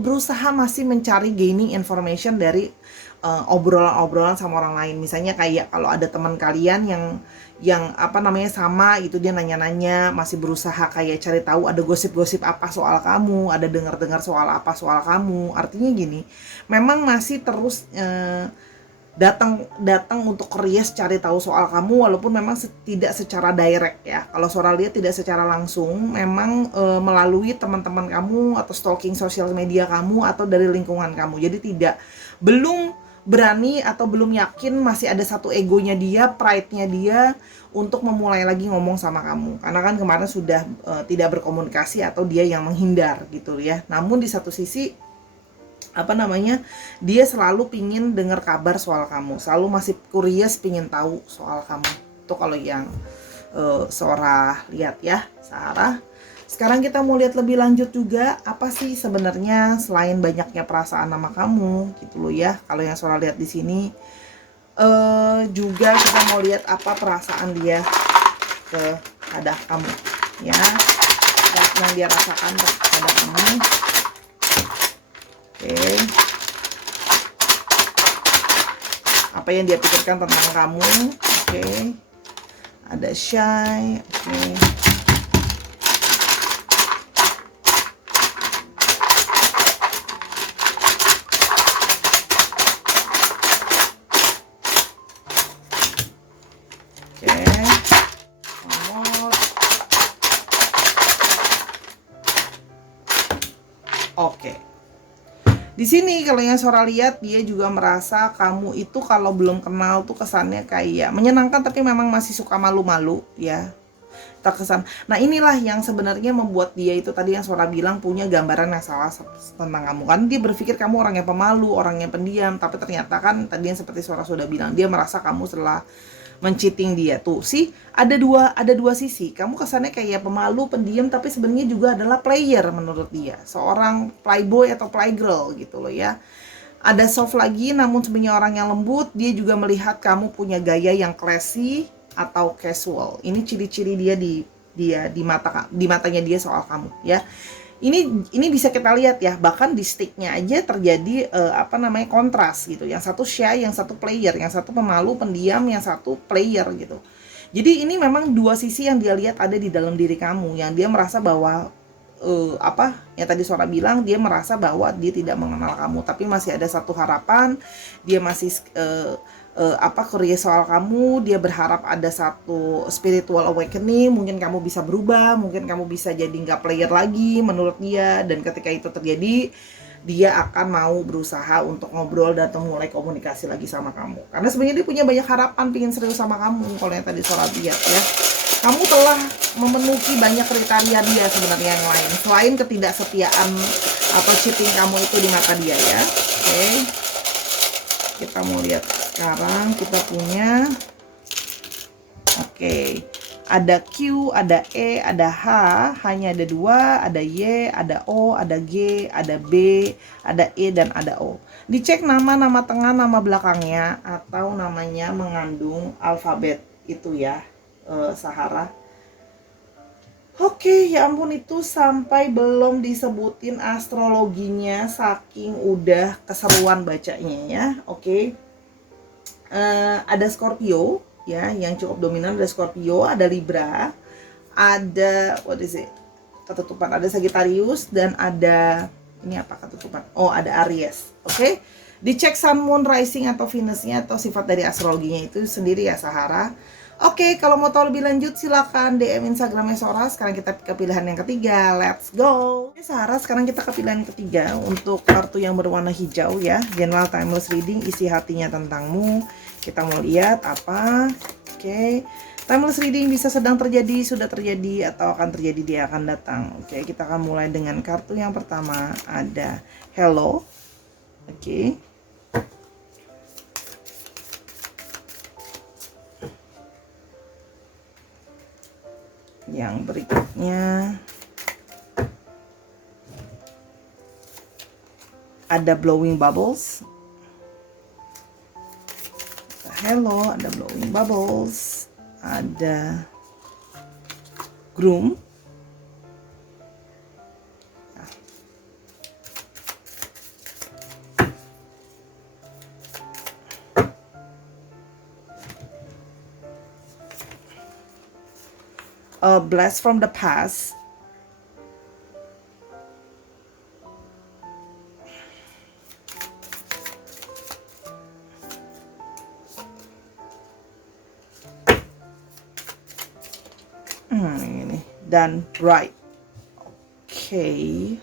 berusaha masih mencari gaining information dari obrolan-obrolan sama orang lain. Misalnya kayak kalau ada teman kalian yang sama itu, dia nanya-nanya, masih berusaha kayak cari tahu ada gosip-gosip apa soal kamu, ada dengar-dengar soal apa soal kamu. Artinya gini, memang masih terus datang untuk curious, cari tahu soal kamu, walaupun memang tidak secara direct ya. Kalau Sora lihat tidak secara langsung, memang melalui teman-teman kamu atau stalking sosial media kamu atau dari lingkungan kamu. Jadi belum berani atau belum yakin, masih ada satu egonya dia, pride-nya dia untuk memulai lagi ngomong sama kamu. Karena kan kemarin sudah tidak berkomunikasi atau dia yang menghindar gitu ya. Namun di satu sisi dia selalu pingin dengar kabar soal kamu, selalu masih curious, pingin tahu soal kamu. Itu kalau yang Sora lihat ya, Sarah. Sekarang kita mau lihat lebih lanjut juga, apa sih sebenarnya selain banyaknya perasaan sama kamu gitu loh ya. Kalau yang Sora lihat di sini juga kita mau lihat apa perasaan dia terhadap kamu ya, yang dia rasakan terhadap kamu. Oke. Apa yang dia pikirkan tentang kamu. Oke. Ada shy. Oke. Oke. Di sini kalau yang Sora lihat, dia juga merasa kamu itu kalau belum kenal tuh kesannya kayak menyenangkan tapi memang masih suka malu-malu ya. Terkesan. Nah, inilah yang sebenarnya membuat dia itu tadi yang Sora bilang punya gambaran yang salah tentang kamu. Kan dia berpikir kamu orang yang pemalu, orang yang pendiam, tapi ternyata kan tadi yang seperti Sora sudah bilang, dia merasa kamu setelah mencheating dia tuh sih. Ada dua sisi. Kamu kesannya kayak pemalu, pendiam, tapi sebenarnya juga adalah player menurut dia, seorang playboy atau playgirl gitu loh ya. Ada soft lagi, namun sebenarnya orang yang lembut. Dia juga melihat kamu punya gaya yang classy atau casual. Ini ciri-ciri dia di matanya dia soal kamu ya. Ini bisa kita lihat ya, bahkan di sticknya aja terjadi kontras gitu. Yang satu shy, yang satu player, yang satu pemalu, pendiam, yang satu player gitu. Jadi ini memang dua sisi yang dia lihat ada di dalam diri kamu, yang dia merasa bahwa yang tadi Sora bilang, dia merasa bahwa dia tidak mengenal kamu, tapi masih ada satu harapan. Dia masih curious soal kamu. Dia berharap ada satu spiritual awakening, mungkin kamu bisa berubah, mungkin kamu bisa jadi nggak player lagi menurut dia. Dan ketika itu terjadi, dia akan mau berusaha untuk ngobrol dan mulai komunikasi lagi sama kamu, karena sebenarnya dia punya banyak harapan, pingin serius sama kamu. Kalau yang tadi Sora lihat ya, kamu telah memenuhi banyak kriteria dia sebenarnya yang lain selain ketidaksetiaan atau cheating kamu itu di mata dia ya. Oke. Kita mau lihat sekarang, kita punya ada Q, ada E, ada H, hanya ada 2, ada Y, ada O, ada G, ada B, ada E, dan ada O. Dicek nama tengah, nama belakangnya, atau namanya mengandung alfabet itu ya, Sahara. Oke, ya ampun itu sampai belum disebutin astrologinya saking udah keseruan bacanya ya. Oke. Ada Scorpio ya, yang cukup dominan ada Scorpio, ada Libra, ada what is it? Ketutupan, ada Sagittarius dan ada ini apa ketutupan? Oh, ada Aries. Oke. Dicek Sun, Moon, Rising atau Venusnya atau sifat dari astrologinya itu sendiri ya Sahara. Oke, kalau mau tahu lebih lanjut silakan DM Instagramnya Sora. Sekarang kita ke pilihan yang ketiga. Let's go. Oke, Sahara, sekarang kita ke pilihan ketiga untuk kartu yang berwarna hijau ya. General Timeless Reading, isi hatinya tentangmu. Kita mau lihat apa. Oke. Timeless reading bisa sedang terjadi, sudah terjadi, atau akan terjadi, dia akan datang. Oke, kita akan mulai dengan kartu yang pertama. Ada Hello. Oke. Yang berikutnya ada Blowing Bubbles. Hello, ada Blowing Bubbles. Ada Groom. A Blast from the Past. Ini dan Bright. Oke,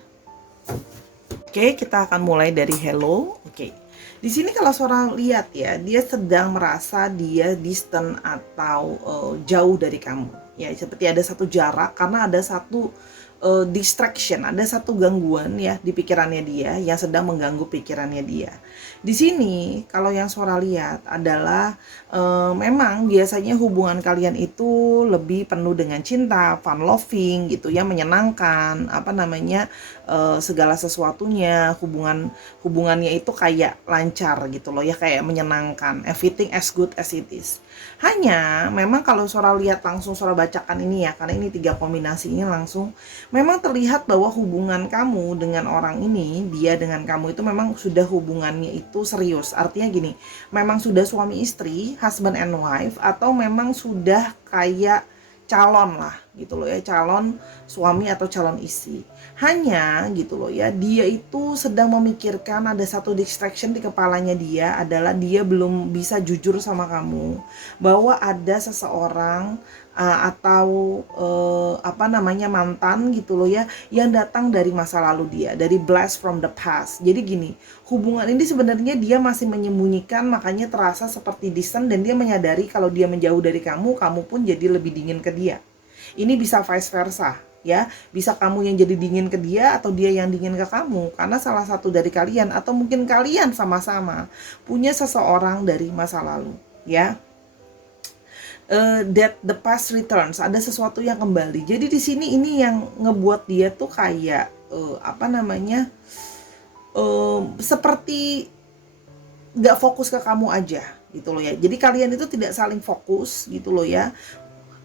kita akan mulai dari Hello. Oke. Di sini kalau seorang lihat ya, dia sedang merasa dia distant atau jauh dari kamu. Ya, seperti ada satu jarak karena ada satu distraction, ada satu gangguan ya di pikirannya dia yang sedang mengganggu pikirannya dia. Di sini kalau yang Sora lihat adalah memang biasanya hubungan kalian itu lebih penuh dengan cinta, fun loving gitu ya, menyenangkan, apa namanya, segala sesuatunya, hubungannya itu kayak lancar gitu loh ya, kayak menyenangkan, everything as good as it is. Hanya memang kalau Sora lihat langsung, Sora bacakan ini ya, karena ini 3 kombinasinya langsung, memang terlihat bahwa hubungan kamu dengan orang ini, dia dengan kamu itu memang sudah hubungannya itu serius. Artinya gini, memang sudah suami istri, husband and wife, atau memang sudah kayak calon lah gitu loh ya, calon suami atau calon istri. Hanya gitu loh ya, dia itu sedang memikirkan, ada satu distraction di kepalanya dia adalah dia belum bisa jujur sama kamu bahwa ada seseorang atau apa namanya, mantan gitu loh ya, yang datang dari masa lalu dia, dari blast from the past. Jadi gini, hubungan ini sebenarnya dia masih menyembunyikan, makanya terasa seperti distant, dan dia menyadari kalau dia menjauh dari kamu, kamu pun jadi lebih dingin ke dia. Ini bisa vice versa ya, bisa kamu yang jadi dingin ke dia atau dia yang dingin ke kamu, karena salah satu dari kalian atau mungkin kalian sama-sama punya seseorang dari masa lalu ya. That the past returns, ada sesuatu yang kembali. Jadi di sini ini yang ngebuat dia tuh kayak apa namanya, seperti nggak fokus ke kamu aja gitu loh ya. Jadi kalian itu tidak saling fokus gitu loh ya.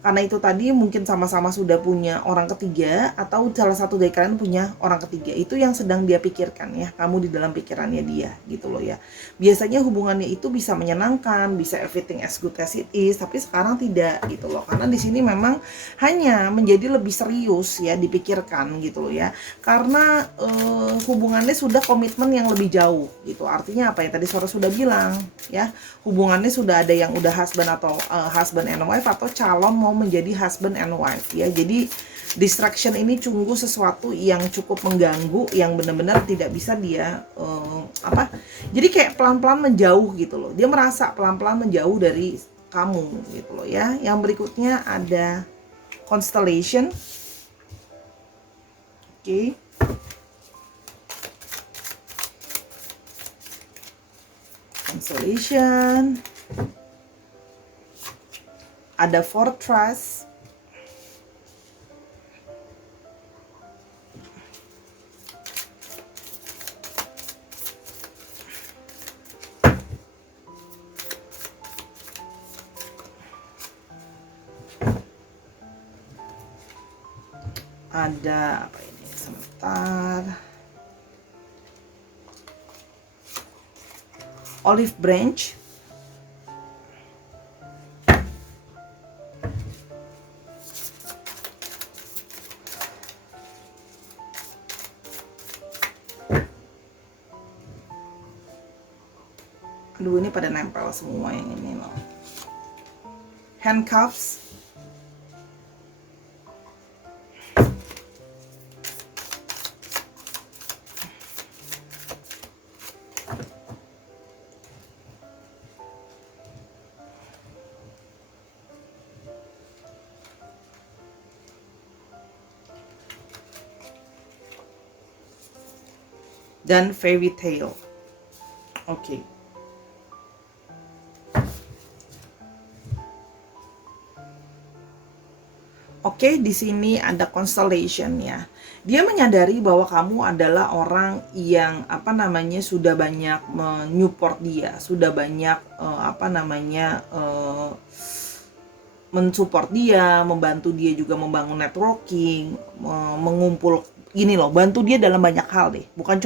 Karena itu tadi mungkin sama-sama sudah punya orang ketiga, atau salah satu dari kalian punya orang ketiga. Itu yang sedang dia pikirkan ya, kamu di dalam pikirannya dia gitu loh ya. Biasanya hubungannya itu bisa menyenangkan, bisa everything as good as it is, tapi sekarang tidak gitu loh. Karena di sini memang hanya menjadi lebih serius ya, dipikirkan gitu loh ya. Karena hubungannya sudah komitmen yang lebih jauh gitu. Artinya apa yang tadi Sora sudah bilang ya, hubungannya sudah ada yang udah husband atau husband and wife, atau calon mau menjadi husband and wife ya. Jadi distraction ini sungguh sesuatu yang cukup mengganggu, yang benar-benar tidak bisa dia apa, jadi kayak pelan-pelan menjauh gitu loh. Dia merasa pelan-pelan menjauh dari kamu gitu loh ya. Yang berikutnya ada constellation. Oke. Constellation. Ada fortress. ada apa ini, sebentar, olive branch, aduh ini pada nempel semua yang ini loh, handcuffs, dan fairy tale. Oke. Oke, di sini ada constellation ya. Dia menyadari bahwa kamu adalah orang yang apa namanya sudah banyak menyupport dia, sudah banyak mensupport dia, membantu dia juga membangun networking, mengumpul gini loh, bantu dia dalam banyak hal deh. Bukan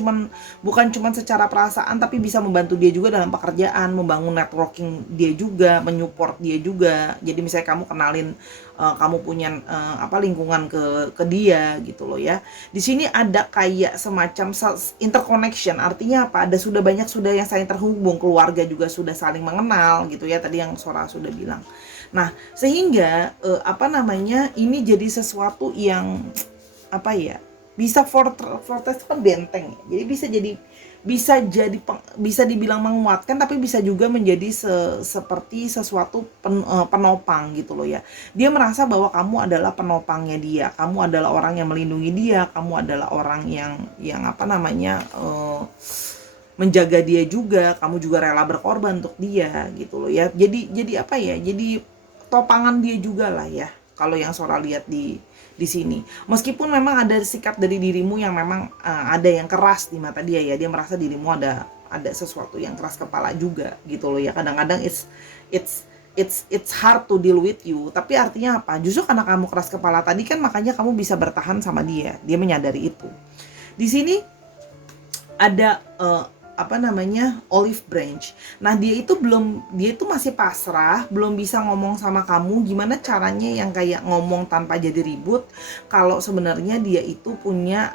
cuman secara perasaan, tapi bisa membantu dia juga dalam pekerjaan, membangun networking dia juga, menyupport dia juga. Jadi misalnya kamu kenalin kamu punya lingkungan ke dia gitu loh ya. Di sini ada kayak semacam interconnection, artinya apa? Sudah yang saling terhubung, keluarga juga sudah saling mengenal gitu ya. Tadi yang Sora sudah bilang. Nah, sehingga ini jadi sesuatu yang bisa fortress kan benteng ya. Jadi bisa dibilang menguatkan, tapi bisa juga menjadi seperti sesuatu penopang gitu loh ya. Dia merasa bahwa kamu adalah penopangnya dia, kamu adalah orang yang melindungi dia, kamu adalah orang yang menjaga dia juga, kamu juga rela berkorban untuk dia gitu loh ya. Jadi topangan dia juga lah ya. Kalau yang Sora lihat di sini, meskipun memang ada sikap dari dirimu yang memang ada yang keras di mata dia ya, dia merasa dirimu ada sesuatu yang keras kepala juga gitu loh ya. Kadang-kadang it's hard to deal with you, tapi artinya apa? Justru karena kamu keras kepala tadi kan, makanya kamu bisa bertahan sama dia. Dia menyadari itu. Di sini ada olive branch. Nah, dia itu masih pasrah, belum bisa ngomong sama kamu gimana caranya yang kayak ngomong tanpa jadi ribut, kalau sebenarnya dia itu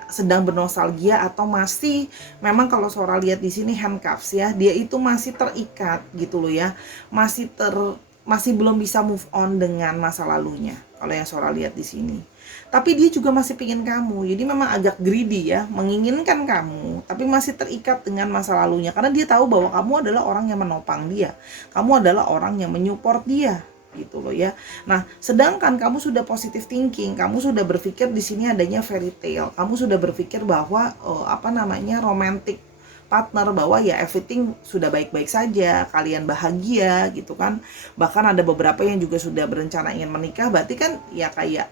sedang bernostalgia atau masih, memang kalau Sora lihat di sini handcuffs ya, dia itu masih terikat gitu loh ya. Masih belum bisa move on dengan masa lalunya. Kalau yang Sora lihat di sini. Tapi dia juga masih pingin kamu, jadi memang agak greedy ya, menginginkan kamu, tapi masih terikat dengan masa lalunya, karena dia tahu bahwa kamu adalah orang yang menopang dia, kamu adalah orang yang menyupport dia, gitu loh ya. Nah, sedangkan kamu sudah positive thinking, kamu sudah berpikir di sini adanya fairy tale, kamu sudah berpikir bahwa romantic partner, bahwa ya everything sudah baik-baik saja, kalian bahagia gitu kan. Bahkan ada beberapa yang juga sudah berencana ingin menikah, berarti kan ya kayak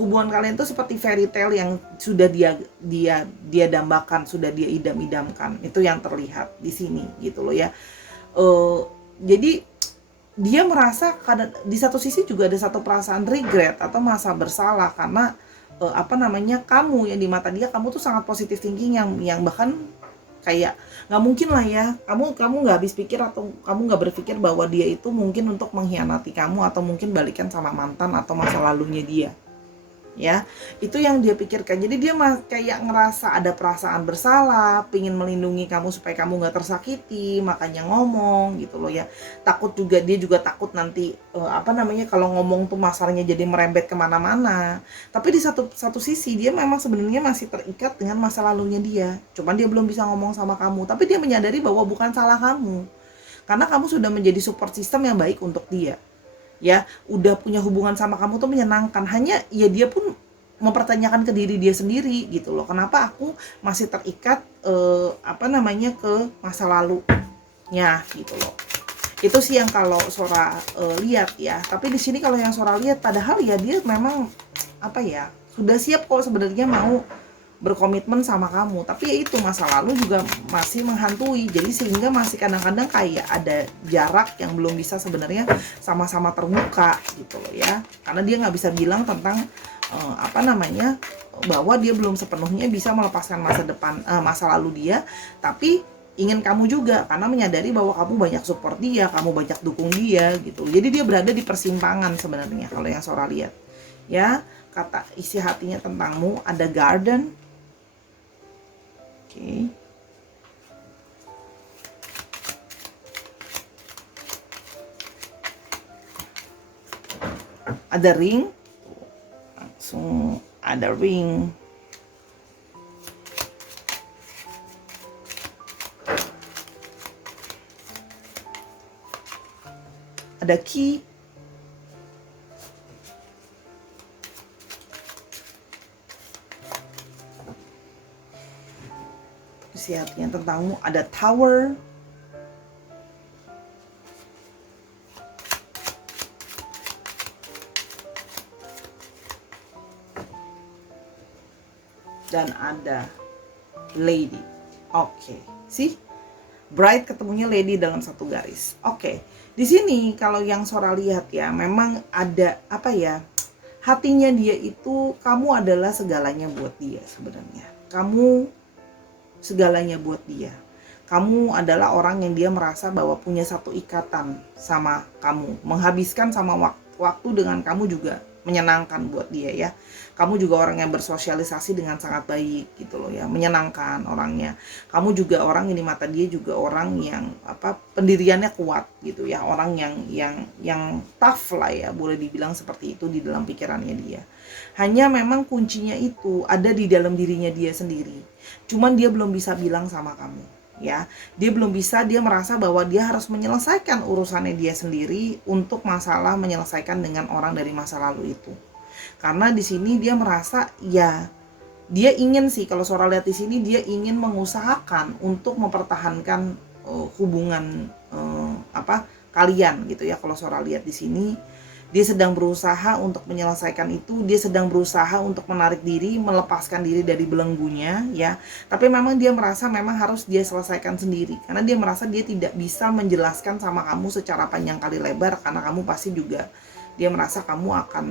hubungan kalian tuh seperti fairy tale yang sudah dia dambakan, sudah dia idam-idamkan. Itu yang terlihat di sini gitu loh ya. Jadi dia merasa di satu sisi juga ada satu perasaan regret atau merasa bersalah, karena kamu yang di mata dia, kamu tuh sangat positive thinking yang bahkan kayak nggak mungkin lah ya, kamu nggak habis pikir atau kamu nggak berpikir bahwa dia itu mungkin untuk mengkhianati kamu atau mungkin balikan sama mantan atau masa lalunya dia ya. Itu yang dia pikirkan. Jadi dia kayak ngerasa ada perasaan bersalah, pingin melindungi kamu supaya kamu nggak tersakiti, makanya ngomong gitu loh ya. Dia juga takut nanti kalau ngomong tuh masalahnya jadi merembet kemana-mana. Tapi di satu sisi dia memang sebenarnya masih terikat dengan masa lalunya dia, cuman dia belum bisa ngomong sama kamu. Tapi dia menyadari bahwa bukan salah kamu, karena kamu sudah menjadi support system yang baik untuk dia ya. Udah punya hubungan sama kamu tuh menyenangkan, hanya ya dia pun mempertanyakan ke diri dia sendiri gitu loh, kenapa aku masih terikat ke masa lalunya gitu loh. Itu sih yang kalau Sora lihat ya. Tapi di sini kalau yang Sora lihat, padahal ya dia memang sudah siap kok sebenarnya mau berkomitmen sama kamu, tapi ya itu masa lalu juga masih menghantui. Jadi sehingga masih kadang-kadang kayak ada jarak yang belum bisa sebenarnya sama-sama terbuka gitu loh ya, karena dia nggak bisa bilang tentang apa namanya, bahwa dia belum sepenuhnya bisa melepaskan masa lalu dia, tapi ingin kamu juga, karena menyadari bahwa kamu banyak support dia, kamu banyak dukung dia gitu. Jadi dia berada di persimpangan sebenarnya kalau yang Sora lihat. Ya, kata isi hatinya tentangmu ada garden. Oke. Ada ring. Langsung ada ring. Ada key. Isi hatinya tentangmu ada tower. Dan ada lady. Oke, sih bright ketemunya lady dalam satu garis. Oke, di sini kalau yang Sora lihat ya, memang ada apa ya, hatinya dia itu kamu adalah segalanya buat dia sebenarnya. Kamu segalanya buat dia. Kamu adalah orang yang dia merasa bahwa punya satu ikatan sama kamu, menghabiskan sama waktu dengan kamu juga menyenangkan buat dia ya. Kamu juga orang yang bersosialisasi dengan sangat baik gitu loh ya, menyenangkan orangnya. Kamu juga orang yang di mata dia juga orang yang pendiriannya kuat gitu ya, orang yang tough lah ya, boleh dibilang seperti itu di dalam pikirannya dia. Hanya memang kuncinya itu ada di dalam dirinya dia sendiri. Cuman dia belum bisa bilang sama kamu ya. Dia merasa bahwa dia harus menyelesaikan urusannya dia sendiri untuk masalah menyelesaikan dengan orang dari masa lalu itu. Karena di sini dia merasa ya, dia ingin sih, kalau Sora lihat di sini dia ingin mengusahakan untuk mempertahankan hubungan kalian gitu ya. Kalau Sora lihat di sini dia sedang berusaha untuk menyelesaikan itu, dia sedang berusaha untuk menarik diri, melepaskan diri dari belenggunya ya. Tapi memang dia merasa memang harus dia selesaikan sendiri, karena dia merasa dia tidak bisa menjelaskan sama kamu secara panjang kali lebar, karena kamu pasti juga, dia merasa kamu akan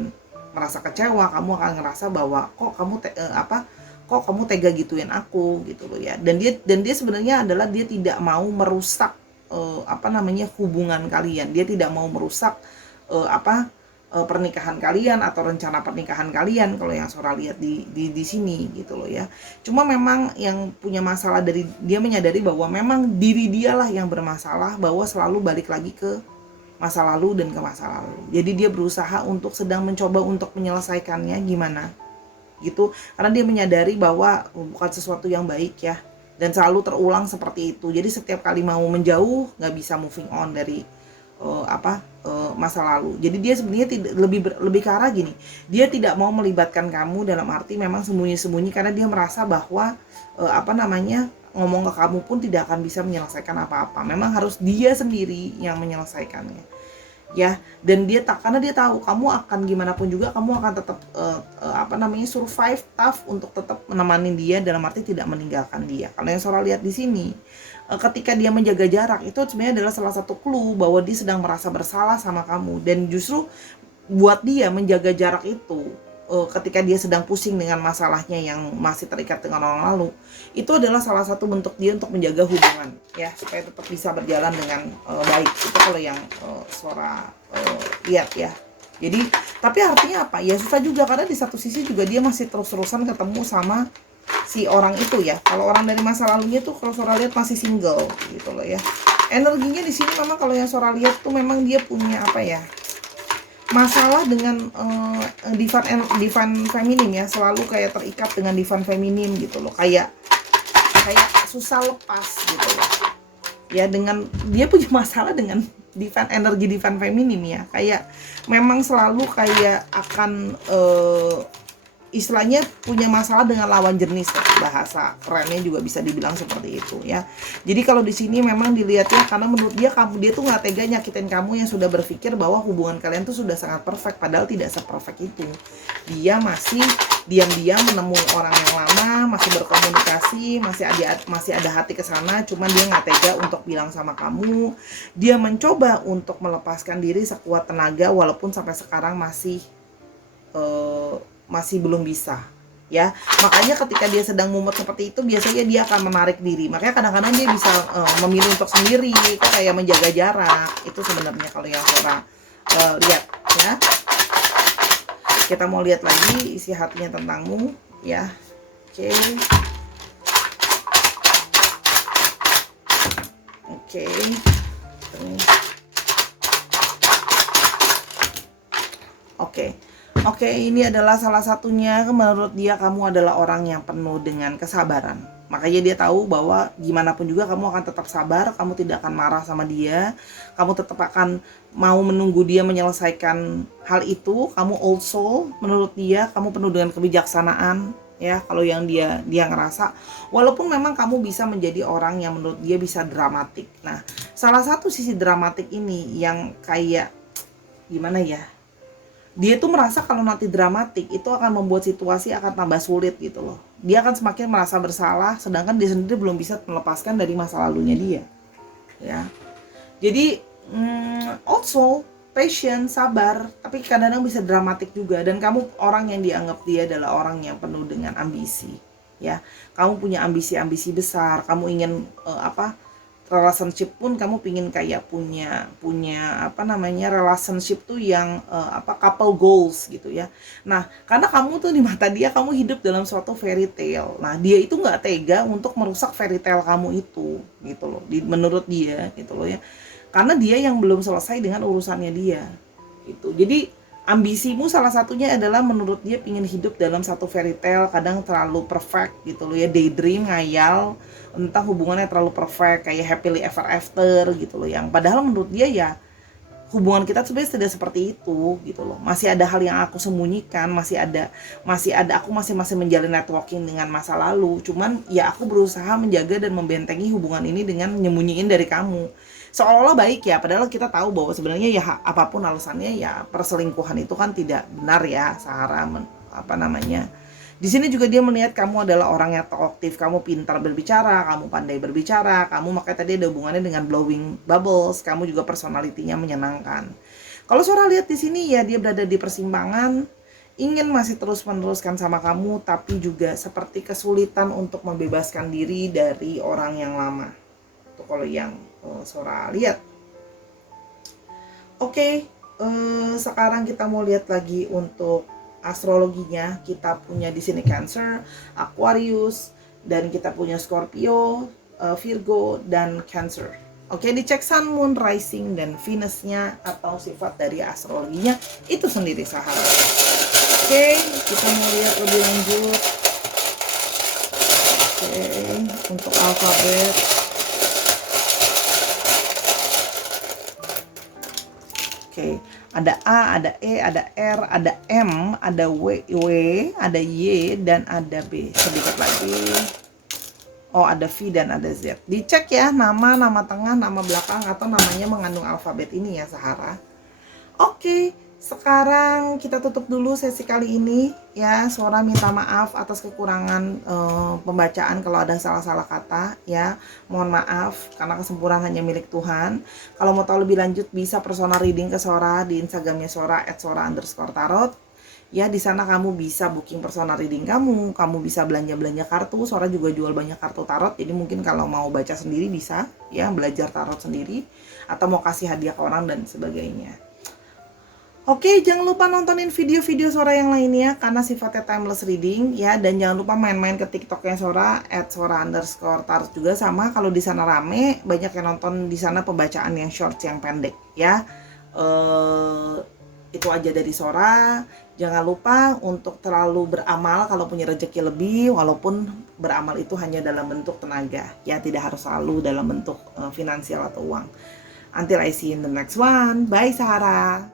merasa kecewa, kamu akan ngerasa bahwa kok kamu tega gituin aku gitu loh ya. Dan dia sebenarnya adalah dia tidak mau merusak hubungan kalian. Dia tidak mau merusak pernikahan kalian atau rencana pernikahan kalian kalau yang Sora lihat di sini gitu loh ya. Cuma memang yang punya masalah, dari dia menyadari bahwa memang diri dialah yang bermasalah, bahwa selalu balik lagi ke masa lalu dan ke masa lalu. Jadi dia berusaha untuk sedang mencoba untuk menyelesaikannya gimana gitu, karena dia menyadari bahwa bukan sesuatu yang baik ya, dan selalu terulang seperti itu. Jadi setiap kali mau menjauh nggak bisa moving on dari masa lalu. Jadi dia sebenarnya lebih ke arah gini, dia tidak mau melibatkan kamu dalam arti memang sembunyi-sembunyi, karena dia merasa bahwa ngomong ke kamu pun tidak akan bisa menyelesaikan apa-apa. Memang harus dia sendiri yang menyelesaikannya ya. Dan karena dia tahu kamu akan gimana pun juga, kamu akan tetap survive tough untuk tetap menemani dia, dalam arti tidak meninggalkan dia. Kalau yang Sora lihat di sini, ketika dia menjaga jarak itu sebenarnya adalah salah satu clue bahwa dia sedang merasa bersalah sama kamu. Dan justru buat dia menjaga jarak itu, ketika dia sedang pusing dengan masalahnya yang masih terikat dengan orang lalu, itu adalah salah satu bentuk dia untuk menjaga hubungan ya, supaya tetap bisa berjalan dengan baik. Itu kalau yang Sora lihat ya. Jadi tapi artinya apa ya, susah juga, karena di satu sisi juga dia masih terus-terusan ketemu sama si orang itu ya. Kalau orang dari masa lalunya tuh kalau Sora lihat masih single gitu loh ya. Energinya di sini memang kalau yang Sora lihat tuh memang dia punya masalah dengan divine feminim ya, selalu kayak terikat dengan divine feminim gitu loh, kayak susah lepas gitu loh ya. Dengan dia punya masalah dengan energi divine feminim ya, kayak memang selalu kayak akan istilahnya punya masalah dengan lawan jenis, bahasa kerennya juga bisa dibilang seperti itu ya. Jadi kalau di sini memang dilihatnya karena menurut dia tuh nggak tega nyakitin kamu, yang sudah berpikir bahwa hubungan kalian tuh sudah sangat perfect, padahal tidak seperfect itu. Dia masih diam-diam menemui orang yang lama, masih berkomunikasi, masih ada hati ke sana, cuman dia nggak tega untuk bilang sama kamu. Dia mencoba untuk melepaskan diri sekuat tenaga, walaupun sampai sekarang masih masih belum bisa, ya. Makanya ketika dia sedang mumet seperti itu, biasanya dia akan menarik diri. Makanya kadang-kadang dia bisa memilih untuk sendiri, kok kayak menjaga jarak. Itu sebenarnya kalau yang Sora lihat, ya. Kita mau lihat lagi isi hatinya tentangmu, ya. Oke. Oke. Oke. Oke, ini adalah salah satunya. Menurut dia kamu adalah orang yang penuh dengan kesabaran. Makanya dia tahu bahwa gimana pun juga kamu akan tetap sabar, kamu tidak akan marah sama dia, kamu tetap akan mau menunggu dia menyelesaikan hal itu. Kamu also, menurut dia, kamu penuh dengan kebijaksanaan, ya. Kalau yang dia ngerasa, walaupun memang kamu bisa menjadi orang yang menurut dia bisa dramatik. Nah, salah satu sisi dramatik ini yang kayak gimana ya? Dia tuh merasa kalau nanti dramatik itu akan membuat situasi akan tambah sulit gitu loh. Dia akan semakin merasa bersalah, sedangkan dia sendiri belum bisa melepaskan dari masa lalunya dia, ya. Jadi also patient, sabar, tapi kadang-kadang bisa dramatik juga. Dan kamu orang yang dianggap dia adalah orang yang penuh dengan ambisi, ya. Kamu punya ambisi-ambisi besar, kamu ingin relationship pun kamu pingin kayak punya relationship tuh yang couple goals gitu, ya. Nah, karena kamu tuh di mata dia kamu hidup dalam suatu fairy tale. Nah, dia itu nggak tega untuk merusak fairy tale kamu itu gitu loh, menurut dia gitu loh, ya. Karena dia yang belum selesai dengan urusannya dia gitu. Jadi ambisimu salah satunya adalah menurut dia pingin hidup dalam satu fairy tale, kadang terlalu perfect gitu loh, ya. Daydream, ngayal, entah hubungannya terlalu perfect kayak happily ever after gitu loh, yang padahal menurut dia ya hubungan kita sebenarnya tidak seperti itu gitu loh. Masih ada hal yang aku sembunyikan, masih ada aku masih menjalin networking dengan masa lalu. Cuman ya aku berusaha menjaga dan membentengi hubungan ini dengan nyembunyiin dari kamu. Seolah-olah baik, ya, padahal kita tahu bahwa sebenarnya ya apapun alasannya ya perselingkuhan itu kan tidak benar, ya, Sarah. Di sini juga dia melihat kamu adalah orang yang talkative, kamu pintar berbicara, kamu pandai berbicara, kamu makanya tadi ada hubungannya dengan blowing bubbles, kamu juga personalitinya menyenangkan. Kalau Sora lihat di sini ya dia berada di persimpangan, ingin masih terus meneruskan sama kamu, tapi juga seperti kesulitan untuk membebaskan diri dari orang yang lama. Itu kalau yang Sora lihat. Oke, sekarang kita mau lihat lagi untuk astrologinya. Kita punya di sini Cancer, Aquarius, dan kita punya Scorpio, Virgo, dan Cancer. Oke, dicek Sun, Moon, Rising, dan Venus-nya atau sifat dari astrologinya itu sendiri, sahabat. Oke, kita mau lihat lebih lanjut. Oke, untuk alfabet. Oke, ada A, ada E, ada R, ada M, ada W, ada Y, dan ada B. Sedikit lagi. Oh, ada V dan ada Z. Dicek ya, nama tengah, nama belakang, atau namanya mengandung alfabet ini, ya, Sahara. Oke, sekarang kita tutup dulu sesi kali ini, ya. Sora minta maaf atas kekurangan pembacaan kalau ada salah-salah kata, ya. Mohon maaf karena kesempurnaan hanya milik Tuhan. Kalau mau tahu lebih lanjut bisa personal reading ke Sora di Instagramnya Sora @sora_tarot. Ya, di sana kamu bisa booking personal reading kamu bisa belanja kartu. Sora juga jual banyak kartu tarot. Jadi mungkin kalau mau baca sendiri bisa, ya, belajar tarot sendiri atau mau kasih hadiah ke orang dan sebagainya. Oke, jangan lupa nontonin video-video Sora yang lainnya karena sifatnya timeless reading, ya. Dan jangan lupa main-main ke TikToknya Sora @sora_tarot juga. Sama, kalau di sana rame, banyak yang nonton di sana pembacaan yang short, yang pendek, ya. Itu aja dari Sora. Jangan lupa untuk terlalu beramal kalau punya rezeki lebih, walaupun beramal itu hanya dalam bentuk tenaga, ya, tidak harus selalu dalam bentuk finansial atau uang. Until I see you in the next one. Bye, Sahara.